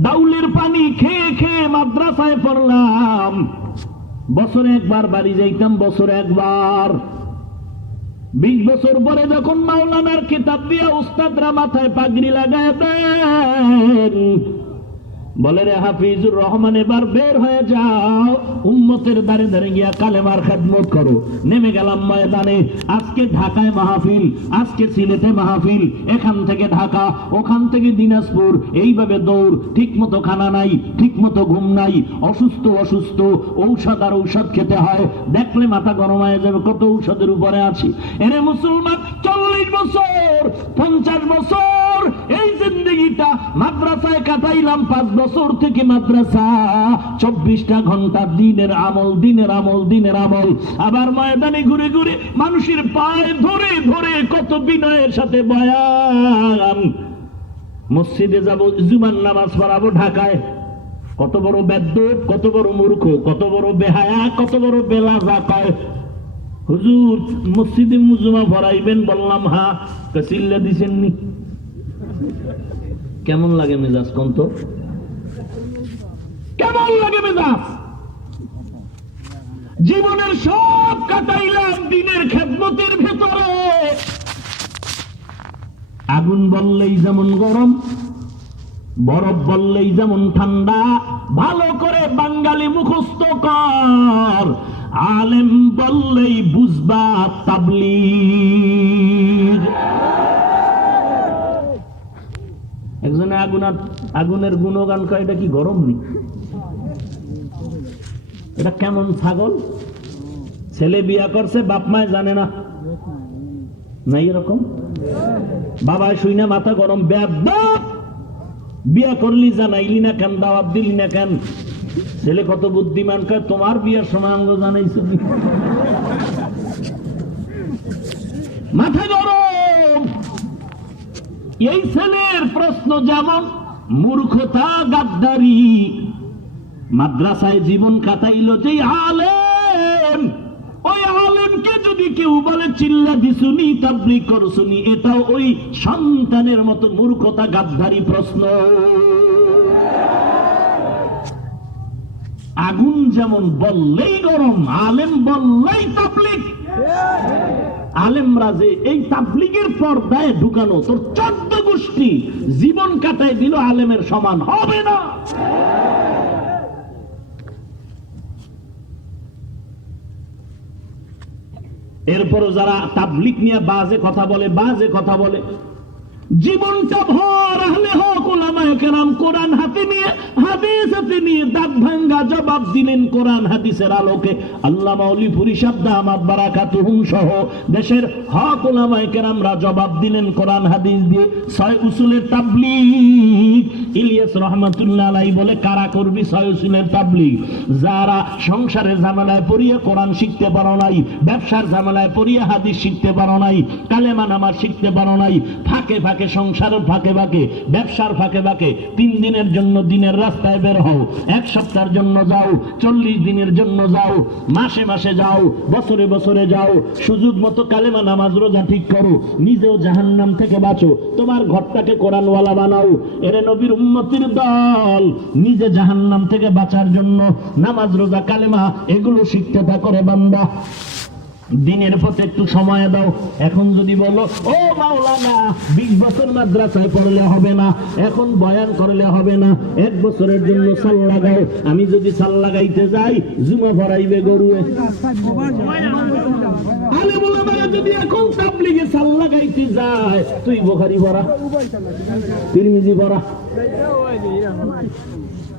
ডাউলের পানি খেয়ে খেয়ে মাদ্রাসায় পড়লাম। বছরে একবার বাড়ি যাইতাম, বছরে একবার। 20 বছর পরে যখন মাওলানার কিতাব দিয়া উস্তাদরা মাথায় পাগড়ি লাগায় দেন, বলে রে হাফিজুর রহমান, এবার বের হয়ে যাও, উম্মতের দ্বারে দ্বারে গিয়া কালেমার খেদমত করো। নেমে গেলাম ময়দানে। আজকে ঢাকায় মাহফিল, আজকে সিলেটে মাহফিল, এখান থেকে ঢাকা, ওখান থেকে দিনাজপুর, এইভাবে দৌড়। ঠিক মতো খানা নাই, ঠিক মতো ঘুম নাই, অসুস্থ অসুস্থ, ঔষধ আর ঔষধ খেতে হয়। দেখলে মাথা গরম হয়ে যাবে, কত ঔষধের উপরে আছি। এরে মুসলমান, 40 বছর 50 বছর এই জিন্দেগিটা মাদ্রাসায় কাটাইলাম। 5 বছর থেকে মাদ্রাসা, 24টা ঘন্টা দিনের আমল, দিনের আমল, দিনের আমল। আবার ময়দানে ঘুরে ঘুরে মানুষের পায়ে ধরে ধরে কত বিনয়ের সাথে বয়ান। মসজিদে যাব, জুমার নামাজ পড়াবো ঢাকায়। কত বড় বেদ্যপ, কত বড় মূর্খ, কত বড় বেহায়া, কত বড় বেলাজা। কয় হুজুর মসজিদে মুজুমা পড়াইবেন? বললাম হ্যাঁ। চিল্লা দিছেননি? কেমন লাগে মেজাজ কোন তো? কেমন লাগে মেজাজ? জীবনের সব কাটাইলাম দিনের খেদমতের ভেতরে। আগুন বললেই যেমন গরম, বরফ বললেই যেমন ঠান্ডা। ভালো করে বাঙালি মুখস্থ কর, আলেম বললেই বুঝবা তাবলীগ। একজনে আগুনের গুণগান কয়, এটা কি গরম নি? এটা কেমন ছাগল? ছেলে বিয়া করছে, বাপ মায় জানে না, নাই এরকম? বাবায় শুই না মাথা গরম, বেয়াদব। বিয়া করলি জানাইলি না কেন, দাওয়াত দিলি না কেন? ছেলে কত বুদ্ধিমান, কয় তোমার বিয়ার সময় আমরা জানাইছি। মাথা গরম। এই ছেলের প্রশ্ন যেমন মূর্খতা, গাদ্দারি, মাদ্রাসায় জীবন কাটাইলো যেই আলেম, ওই আলেমকে যদি কেউ বলে চিল্লা দিসুনি তাবলীগ করছুনি, এটাও ওই সন্তানের মতো মূর্খতা, গাদ্দারি প্রশ্ন। আগুন যেমন বললেই গরম, আলেম বললেই তাবলীগ। আলেমরা যে এই তাবলীগের পর্দায় ঢুকানো, তোর 14 গোষ্ঠী জীবন কাটায় দিল, আলেমের সমান হবে না। এরপরও যারা তাবলীগ নিয়ে বাজে কথা বলে, জীবনটা ভর আহলে হক উলামায়ে কেরাম কোরআন হাতে নিয়ে, হাদিস হাতে নিয়ে দাঁত ভাঙ্গা জবাব দিলেন কোরআন হাদিসের আলোকে। আল্লামা ওলিপুরি সাহেব দামাত বারাকাতুহুম সহ দেশের হক উলামায়ে কেরামরা জবাব দিলেন কোরআন হাদিস দিয়ে। 6 উসুলের তাবলীগ ইলিয়াস রহমাতুল্লাহ আলাইহি বলে, কারা করবি 6 উসুলের তাবলীগ? যারা সংসারের ঝামেলায় পড়িয়ে কোরআন শিখতে পারো নাই, ব্যবসার ঝামেলায় পড়িয়ে হাদিস শিখতে পারো নাই, কালেমা নামাজ শিখতে পারো নাই, ফাঁকে ফাঁকে সংসারের ফাঁকে ফাঁকে, ব্যবসার ফাঁকে ফাঁকে 3 দিনের জন্য দিনের রাস্তায় বের হও, 1 সপ্তাহের জন্য যাও, 40 দিনের জন্য যাও, মাসে মাসে যাও, বছরে বছরে যাও, সুযোগ মতো কালেমা নামাজ রোজা ঠিক করো, নিজেও জাহান্নাম থেকে বাঁচো, তোমার ঘরটাকে কোরআনওয়ালা বানাও। এরে নবীর উম্মতির দল, নিজে জাহান্নাম থেকে বাঁচার জন্য নামাজ রোজা কালেমা এগুলো শিখতে থাকো রে বান্দা। দিনের পথে একটু সময় দাও। এখন যদি বলো ও মাওলানা 20 বছর মাদ্রাসায় পড়লে হবে না, এখন বয়ান করলে হবে না, 1 বছরের জন্য সাল লাগাও। আমি যদি সাল লাগাইতে যাই জুমা ভরাইবে গরুয়ে। আলে বলে বাবা যদি এখন তাবলীগে সাল লাগাইতে যায়, তুই বুখারী পড়া, তিরমিজি পড়া,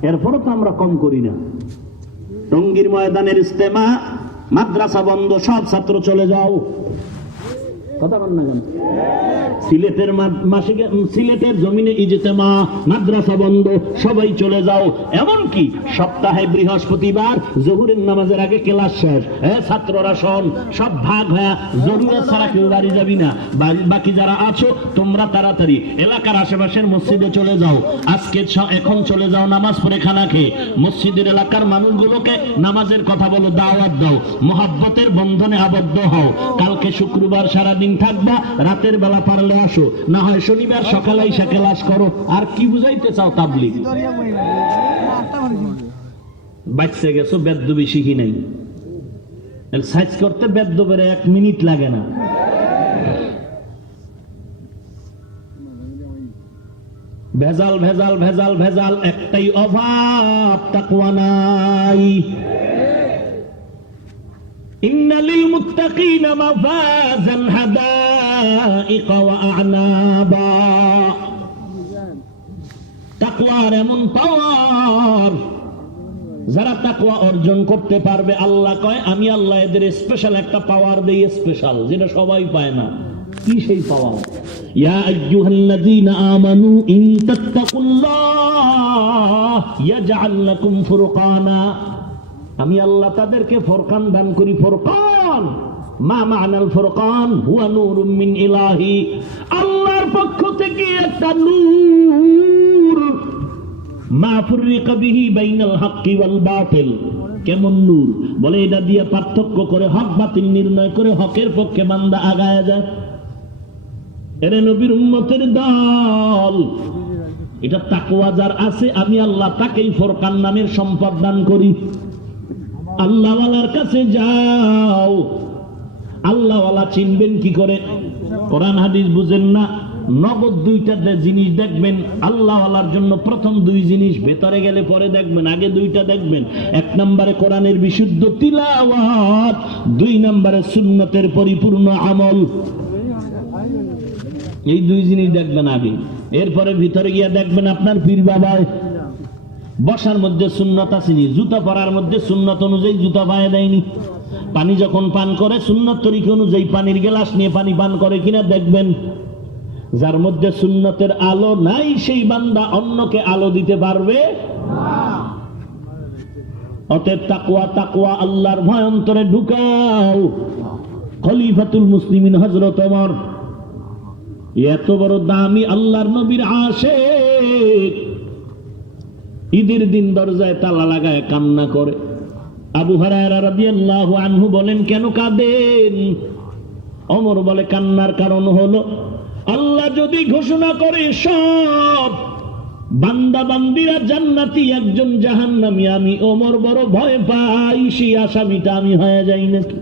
এরপরও তো আমরা কম করি না। টঙ্গীর ময়দানের ইজতেমা, মাদ্রাসা বন্ধ, সব ছাত্র চলে যাও। কথা বল না কেন? সিলেটের জমিনে ইজতেমা, মাদ্রাসা বন্ধ, সবাই চলে যাও। এমনকি সপ্তাহে বৃহস্পতিবার জোহরের নামাজের আগে ক্লাস শেষ, ছাত্ররা শোন, সব ভাগ হয়ে জরুরত ছাড়া কেউ বাড়ি যাবি না। বাকি যারা আছো তোমরা তাড়াতাড়ি এলাকার আশেপাশের মসজিদে চলে যাও। আজকে এখন চলে যাও নামাজ পড়ে খানা খেয়ে। মসজিদের এলাকার মানুষগুলোকে নামাজের কথা বলো, দাওয়াত দাও, মহব্বতের বন্ধনে আবদ্ধ হও। কালকে শুক্রবার সারাদিন থাকবা, রাতের বেলা পারলে আসো, না হয় শনিবার সকালে এসে ক্লাস করো। আর কি বুঝাইতে চাও তাবলীগ? বাচ্চা গেছো, বেদ্যবি শিখি নাই, সাইজ করতে বেদ্যবের 1 মিনিট লাগে না। ভেজাল ভেজাল ভেজাল ভেজাল, একটাই অভাব, তাকওয়া নাই। ইন্না লিল মুত্তাকিনা মাফাজান হাদাইকা ওয়া আ'নাবা। তাকওয়ার এমন পাওয়ার, যারা তাকওয়া অর্জন করতে পারবে, আল্লাহ কয় আমি আল্লাহ এদের স্পেশাল একটা পাওয়ার দেই, স্পেশাল, যেটা সবাই পায় না। কি সেই পাওয়ার? ইয়া আইয়ুহাল্লাযীনা আমানু ইন তাত্তাকুল্লাহ ইয়াজআল লাকুম ফুরকানা। আমি আল্লাহ তাদেরকে ফুরকান দান করি। ফুরকান মা মা'নাল ফুরকান? হুয়া নূরুম মিন ইলাহি, আল্লাহর পক্ষ থেকে একটা নূর। মা ফুররিকা বিহি বাইনাল হাক্কি ওয়াল বাতিল। কেমন নূর? বলে এটা দিয়ে পার্থক্য করে হক বাতিল নির্ণয় করে হকের পক্ষে বান্দা আগায় যায়। এরে নবীর উম্মতের দল, এটা তাকওয়া যার আছে আমি আল্লাহ তাকেই ফুরকান নামের সম্পদ দান করি। আল্লাহওয়ালার কাছে যাও, আল্লাহওয়ালা চিনবেন কি করে? কোরআন হাদিস বুঝেন না, নগদ 2টা জিনিস দেখবেন আল্লাহওয়ালার জন্য। প্রথম 2 জিনিস, ভেতরে গেলে পরে দেখবেন, আগে 2টা দেখবেন। 1 নম্বরে কোরআনের বিশুদ্ধ তিলাওয়াত, 2 নম্বরে সুন্নতের পরিপূর্ণ আমল। এই 2 জিনিস দেখবেন আগে, এরপরে ভিতরে গিয়ে দেখবেন আপনার পীর বাবায় বসার মধ্যে সুন্নত আসেনি, জুতা পরার মধ্যে সুন্নত অনুযায়ী জুতা পায়ে দেয়নি, পানি যখন পান করে সুন্নত তরিকা অনুযায়ী পানির গ্লাস নিয়ে পানি পান করে কিনা দেখবেন। যার মধ্যে সুন্নতের আলো নাই সেই বান্দা অন্যকে আলো দিতে পারবে না। অতএব তাকওয়া, তাকওয়া আল্লাহর ভয় অন্তরে ঢুকাও। খলিফাতুল মুসলিমিন হযরত ওমর এত বড় দামি আল্লাহর নবীর আশিক, ঈদের দিন দরজায় তালা লাগায় কান্না করে। আবু হুরায়রা রাদিয়াল্লাহু আনহু বলেন, কেন কাঁদেন? ওমর বলে, কান্নার কারণ হলো আল্লাহ যদি ঘোষণা করে সব বান্দা বান্দিরা জান্নাতি, একজন জাহান্নামী, আমি ওমর বড় ভয় পাই সেই আসামিটা আমি হয়ে যাই নাকি।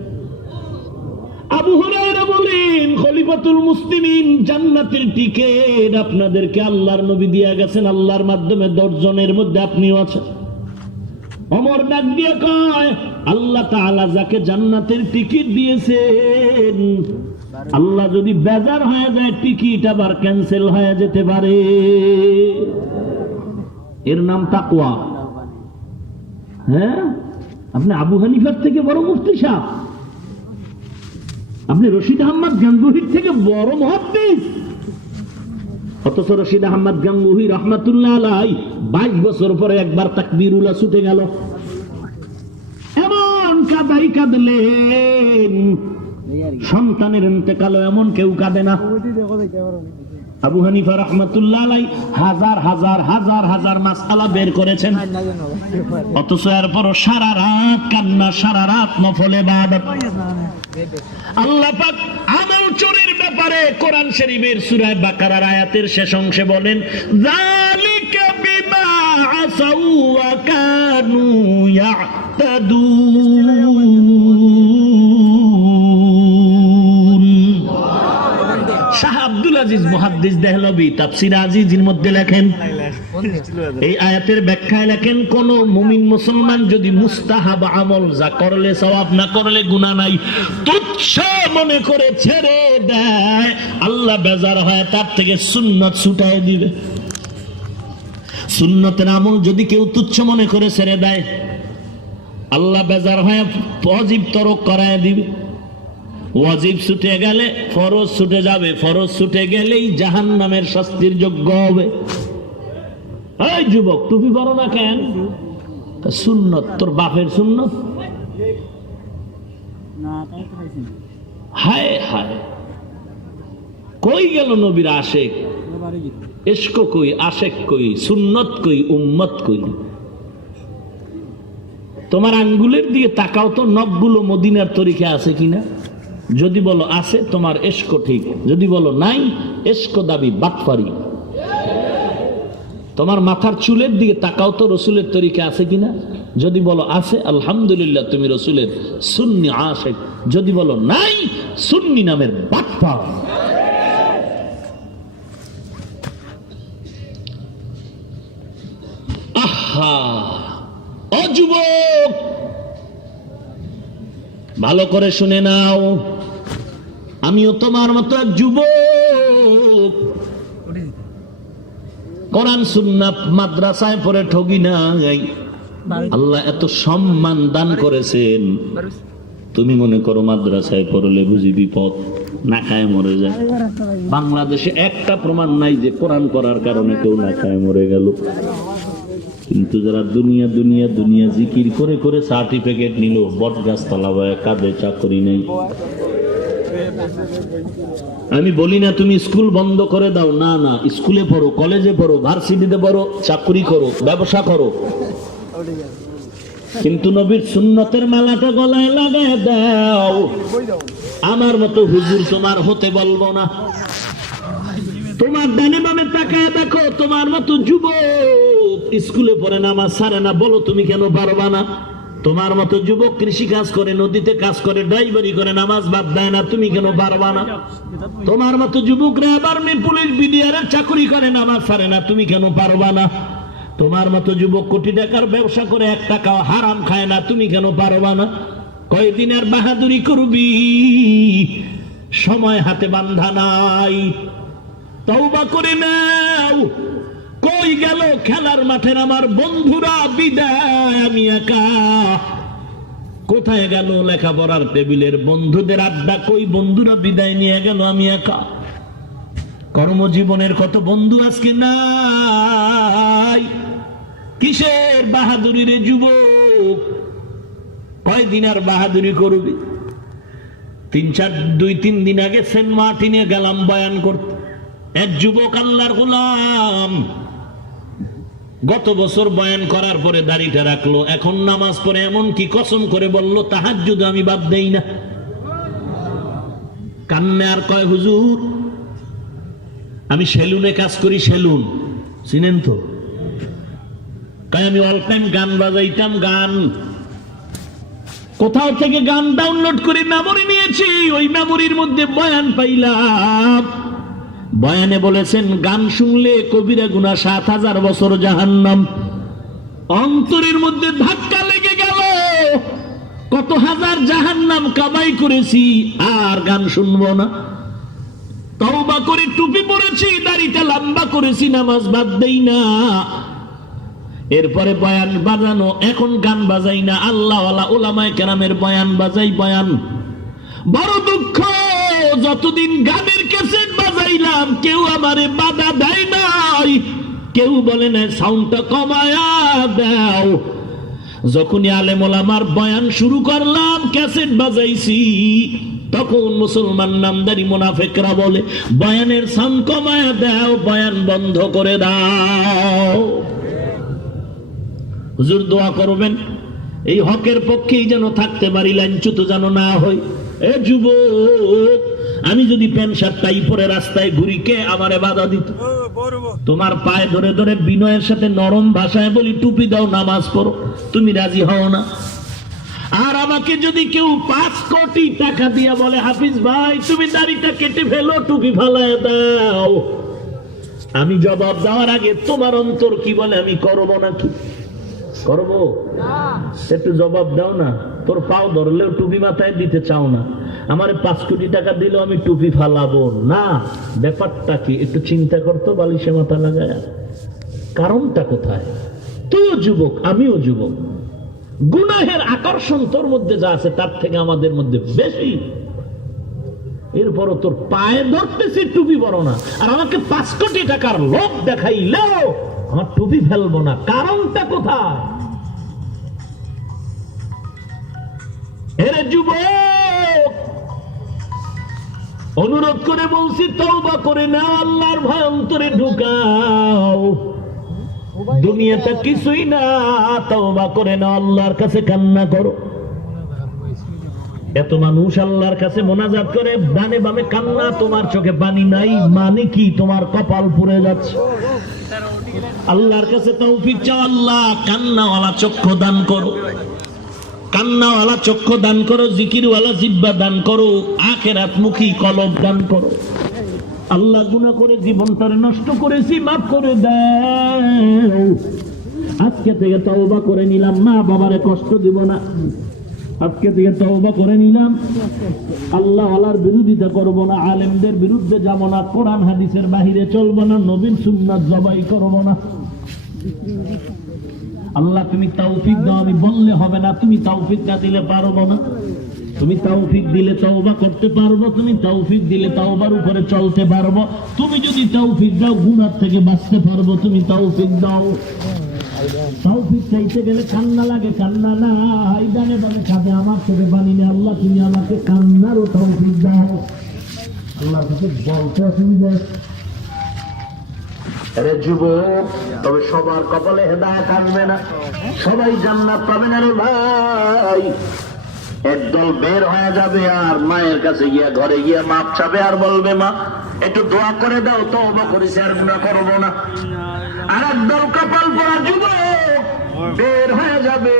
আবু হুরায়রা বলেন, খলিফাতুল মুসলিমিন জান্নাতের টিকেট আপনাদেরকে আল্লাহর নবী দিয়ে গেছেন, আল্লাহর মাধ্যমে 10 জনের মধ্যে আপনিও আছেন। ওমর ডাক দিয়ে কয়, আল্লাহ তাআলা যাকে জান্নাতের টিকিট দিয়েছেন, আল্লাহ যদি বেজার হয়ে যায় টিকিট আবার ক্যান্সেল হয়ে যেতে পারে। এর নাম তাকওয়া। হ্যাঁ, আপনি আবু হানিফার থেকে বড় মুফতি সাহেব, আপনি রশিদ আহমদ গাঙ্গুহির থেকে বড় মুহাদ্দিস, অথচ রশিদ আহমদ গাঙ্গুহি রহমাতুল্লাহ আলাইহি 22 বছর পরে একবার তাকবীরুল্লাহ ছুটে গেল। এমন কাদাই কাঁদলেন, সন্তানের ইন্তেকাল এমন কেউ কাঁদে না। আবু হানিফা রাহমাতুল্লাহ আলাইহি হাজার হাজার হাজার হাজার মাসআলা বের করেছেন, অথচ এরপর সারা রাত কান্না, সারা রাত নফল ইবাদত। আল্লাহ পাক আমল চোরের ব্যাপারে কোরআন শরীফের সূরা বাকারার আয়াতের শেষ অংশে বলেন, যালিকা বিমা আসাউ ওয়া কানু ইয়াতাদুন। শাহ আব্দুল আজিজ মুহাদ্দিস দেহলভী তাফসীর আজিজের মধ্যে লেখেন, এই আয়াতের ব্যাখ্যায় লেখেন, কোন মুমিন মুসলমান যদি মুস্তাহাব আমল, যা করলে সওয়াব না করলে গুনাহ নাই, তুচ্ছ মনে করে ছেড়ে দেয়, আল্লাহ বেজার হয় তার থেকে সুন্নাত ছুটায় দিবে। সুন্নতের আমল যদি কেউ তুচ্ছ মনে করে ছেড়ে দেয়, আল্লাহ বেজার হয় ওয়াজিব তরক করায় দিবে। ওয়াজিব ছুটে গেলে ফরজ ছুটে যাবে, ফরজ ছুটে গেলেই জাহান্নামের শাস্তির যোগ্য হবে। এই যুবক, টুপি পরো না কেন? সুন্নত, তোর বাপের সুন্নত। হায় হায়, কই গেল নবীর আশেক? ইশক কই, আশেক কই, সুন্নত কই, উম্মত কই? তোমার আঙ্গুলের দিকে তাকাও তো, নখগুলো মদিনার তরিকা আছে কিনা। যদি বলো আছে, তোমার ইশক ঠিক। যদি বলো নাই, ইশক দাবি বাটপারি। তোমার মাথার চুলের দিকে তাকাও তো, রসুলের তরিকা আছে কিনা। যদি বলো আছে, আলহামদুলিল্লাহ, তুমি রসুলের সুন্নি আশিক। যদি বলো নাই, সুন্নি নামের বাটপার। আহা, ও যুবক, ভালো করে শুনে নাও, আমিও তোমার মতো এক যুবক। কোরআন সুন্নাহ মাদ্রাসায় পড়ে ঠগি নাই। আল্লাহ এত সম্মান দান করেছেন, তুমি মনে করো মাদ্রাসায় পড়লে বুঝি বিপদ, না খায় মরে যায়। বাংলাদেশে একটা প্রমাণ নাই যে কোরআন করার কারণে কেউ না খায় মরে গেল। কিন্তু যারা দুনিয়া দুনিয়া দুনিয়া জিকির করে করে সার্টিফিকেট নিল, বট গাছ তলাবায় কাঁধে, চাকরি নেই। আমি বলি না তুমি স্কুল বন্ধ করে দাও, না না, স্কুলে পড়ো, কলেজে পড়ো, ভার্সিটিতে পড়ো, চাকরি করো, ব্যবসা করো, কিন্তু নবীর সুন্নতের মালাটা গলায় লাগায় দাও। আমার মতো হুজুর তোমার হতে বলবো না। তোমার ডানে বামে তাকায় দেখো, তোমার মতো যুবক স্কুলে পড়ে নামাজ ছাড়ে না, বলো তুমি কেন পারবা না? তোমার মতো যুবক কৃষি কাজ করে, নদীতে কাজ করে, ড্রাইভারি করে, নামাজ বাদ দেয় না, তুমি কেন পারবা না? তোমার মতো যুবকরা আর্মি, পুলিশ, বিডিআর চাকরি করে, নামাজ ছাড়ে না, তুমি কেন পারবা না? তোমার মতো যুবক কোটি টাকার ব্যবসা করে 1 টাকাও হারাম খায় না, তুমি কেন পারবা না? কয়দিন আর বাহাদুরি করবি? সময় হাতে বান্ধা নাই, তওবা করে নাও। কই গেল খেলার মাঠের আমার বন্ধুরা? বিদায়, আমি একা। কোথায় গেল লেখাপড়ার টেবিলের বন্ধুদের আড্ডা? কই বন্ধুরা বিদায় নিয়ে গেল, আমি একা। কর্মজীবনের কত বন্ধু আজকে নাই। কিসের বাহাদুরি রে যুবক? কয়দিন আর বাহাদুরি করবি? 2-3 দিন আগে সেন্ট মার্টিনে গেলাম বয়ান করতে। এক যুবক আল্লাহর গোলাম, গত বছর বয়ান করার পরে দাড়িটা রাখলো, এখন নামাজ পড়ে এমন কি কসম করে বলল তাহাজ্জুদ আমি বাদ দেই না। কান্নে আর কয় হুজুর আমি সেলুনে কাজ করি, সেলুন চিনেন তো? তাই আমি অল টাইম গান বাজাইতাম, গান কোথাও থেকে গান ডাউনলোড করে মেমোরি নিয়েছি, ওই মেমোরির মধ্যে বয়ান পাইলাম। বয়ানে বলেছেন গান শুনলে কবিরা গুনাহ ৭,০০০ বছর জাহান্নাম। অন্তরের মধ্যে ধাক্কা লেগে গেল, কত হাজার জাহান্নাম কামাই করেছি, আর গান শুনবো না। তওবা করে টুপি পরেছি, দাড়িটা লম্বা করেছি, নামাজ বাদ দেই না। এরপরে বয়ান বাজানো, এখন গান বাজাই না, আল্লাহওয়ালা ওলামায়ে কেরামের বয়ান বাজাই। বয়ান বড় দুঃখ, যতদিন গানের ক্যাসেট বাজাইলাম কেউ আমারে বাধা দেয় নাই, কেউ বলে না সাউন্ডটা কমায়া দাও। যখনই আলেম ওলামার বয়ান শুরু করলাম, ক্যাসেট বাজাইছি, তখন মুসলমান নামদারি মুনাফিকরা বলে বয়ানের সাউন্ড কমায়া দাও, বয়ান বন্ধ করে দাও। হুজুর দোয়া করবেন এই হকের পক্ষেই যেন থাকতে পারি, লাঞ্ছিত যেন না হই। এ যুবক, আমি যদি প্যান্ট শার্ট টাই পরে রাস্তায় ঘুরি, কে আমারে বাধা দিত? তোমার পায়ে ধরে ধরে বিনয়ের সাথে নরম ভাষায় বলি টুপি দাও, নামাজ পড়ো, তুমি রাজি হও না। আর আমাকে যদি কেউ ৫ কোটি টাকা দিয়ে বলে হাফিজ ভাই তুমি দাড়িটা কেটে ফেলো, টুপি ফালায় দাও, আমি জবাব দেওয়ার আগে তোমার অন্তর কি বলে আমি করবো নাকি? করবো? একটু জবাব দাও না। তোর পাও ধরলেও টুপি মাথায় দিতে চাও না, আমারে ৫ কোটি টাকা দিলেও আমি টুপি ফালাবো না। ব্যাপারটা কি একটু চিন্তা করতো, বালিশে মাথা লাগায়, কারণটা কোথায়? তুইও যুবক, আমিও যুবক, গুনাহের আকর্ষণ তোর মধ্যে যা আছে তার থেকে আমাদের মধ্যে বেশি। এরপরও তোর পায়ে ধরতেছি টুপি বড় না, আর আমাকে ৫ কোটি টাকার লোভ দেখাইলেও আমার টুপি ফেলবো না, কারণটা কোথায়? এরে যুবক, অনুরোধ করে বলছি তওবা করে না, আল্লাহর ভয় অন্তরে ঢুকাও। দুনিয়াটা কিছুই না, তওবা করে না, আল্লাহর কাছে কান্না করো। এত মানুষ আল্লাহর কাছে মোনাজাত করে, ডানে বামে কান্না, তোমার চোখে পানি নাই, মানে কি? তোমার কপাল পুড়ে যাচ্ছে। আল্লাহর কাছে তৌফিক চাও, আল্লাহ কান্নাওয়ালা চক্ষু দান করো, কান্নাওয়ালা চক্ষু দান করো, জিকিরওয়ালা জিহ্বা দান করো, আখিরাতমুখী কলব দান করো। আল্লাহ গুনাহ করে জীবনটারে নষ্ট করেছি, মাফ করে দাও। আজকে থেকে তওবা করে নিলাম, মা বাবারে কষ্ট দিব না। আজকে থেকে তওবা করে নিলাম, আল্লাহ ওয়ালার বিরোধিতা করব না, আলেমদের বিরুদ্ধে যাব না, কোরআন হাদিসের বাহিরে চলব না, নবীর সুন্নাত জবাই করব না। আল্লাহ তুমি তৌফিক দাও। আমি বললে হবে না, তুমি তৌফিক না দিলে পারবো না। তুমি তৌফিক দিলে তওবা করতে পারবো, তুমি তৌফিক দিলে তওবার উপরে চলতে পারবো, তুমি যদি তৌফিক দাও গুনাহ থেকে বাঁচতে পারবো, তুমি তৌফিক দাও। তৌফিক চাইতে গেলে কান্না লাগে, কান্না না ডানে বামে কাঁদে, আমার চোখে পানি নেই, আল্লাহ তুমি আমাকে কান্নারও তৌফিক দাও। আল্লাহর কাছে বলতে অসুবিধা। আরে যুবক, তবে সবার কপালে হেদায়েত আসবে না, সবাই জান্নাত পাবে না রে ভাই। একদল বের হয়ে যাবে আর মায়ের কাছে গিয়া, ঘরে গিয়া মাপ চাবে আর বলবে মা একটু দোয়া করে দাও, তওবা করেছি আর গুনাহ করব না। আর একদল কপাল পোড়া যুবক বের হয়ে যাবে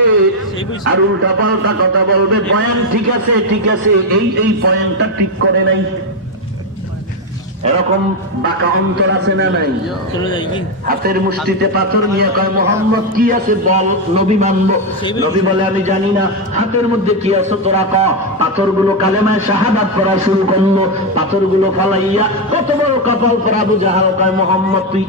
আর উল্টা পাল্টা কথা বলবে, পয়েন্ট ঠিক আছে, ঠিক আছে, এই পয়েন্টটা ঠিক করে নাই। এরকম বাঁকা অন্তর আছে না নাই? হাতের মুষ্টিতে পাথর নিয়ে কয় মোহাম্মদ কি আছে বল, নবী মানবো। নবী বলে আমি জানি না। হাতের মধ্যে কি আছে তোরা ক। পাথরগুলো কালেমায় শাহাদাত করা শুরু করলো, পাথরগুলো ফালাইয়া কত বড় কপাল পরা আবু জাহাল কয় মোহাম্মদ তুই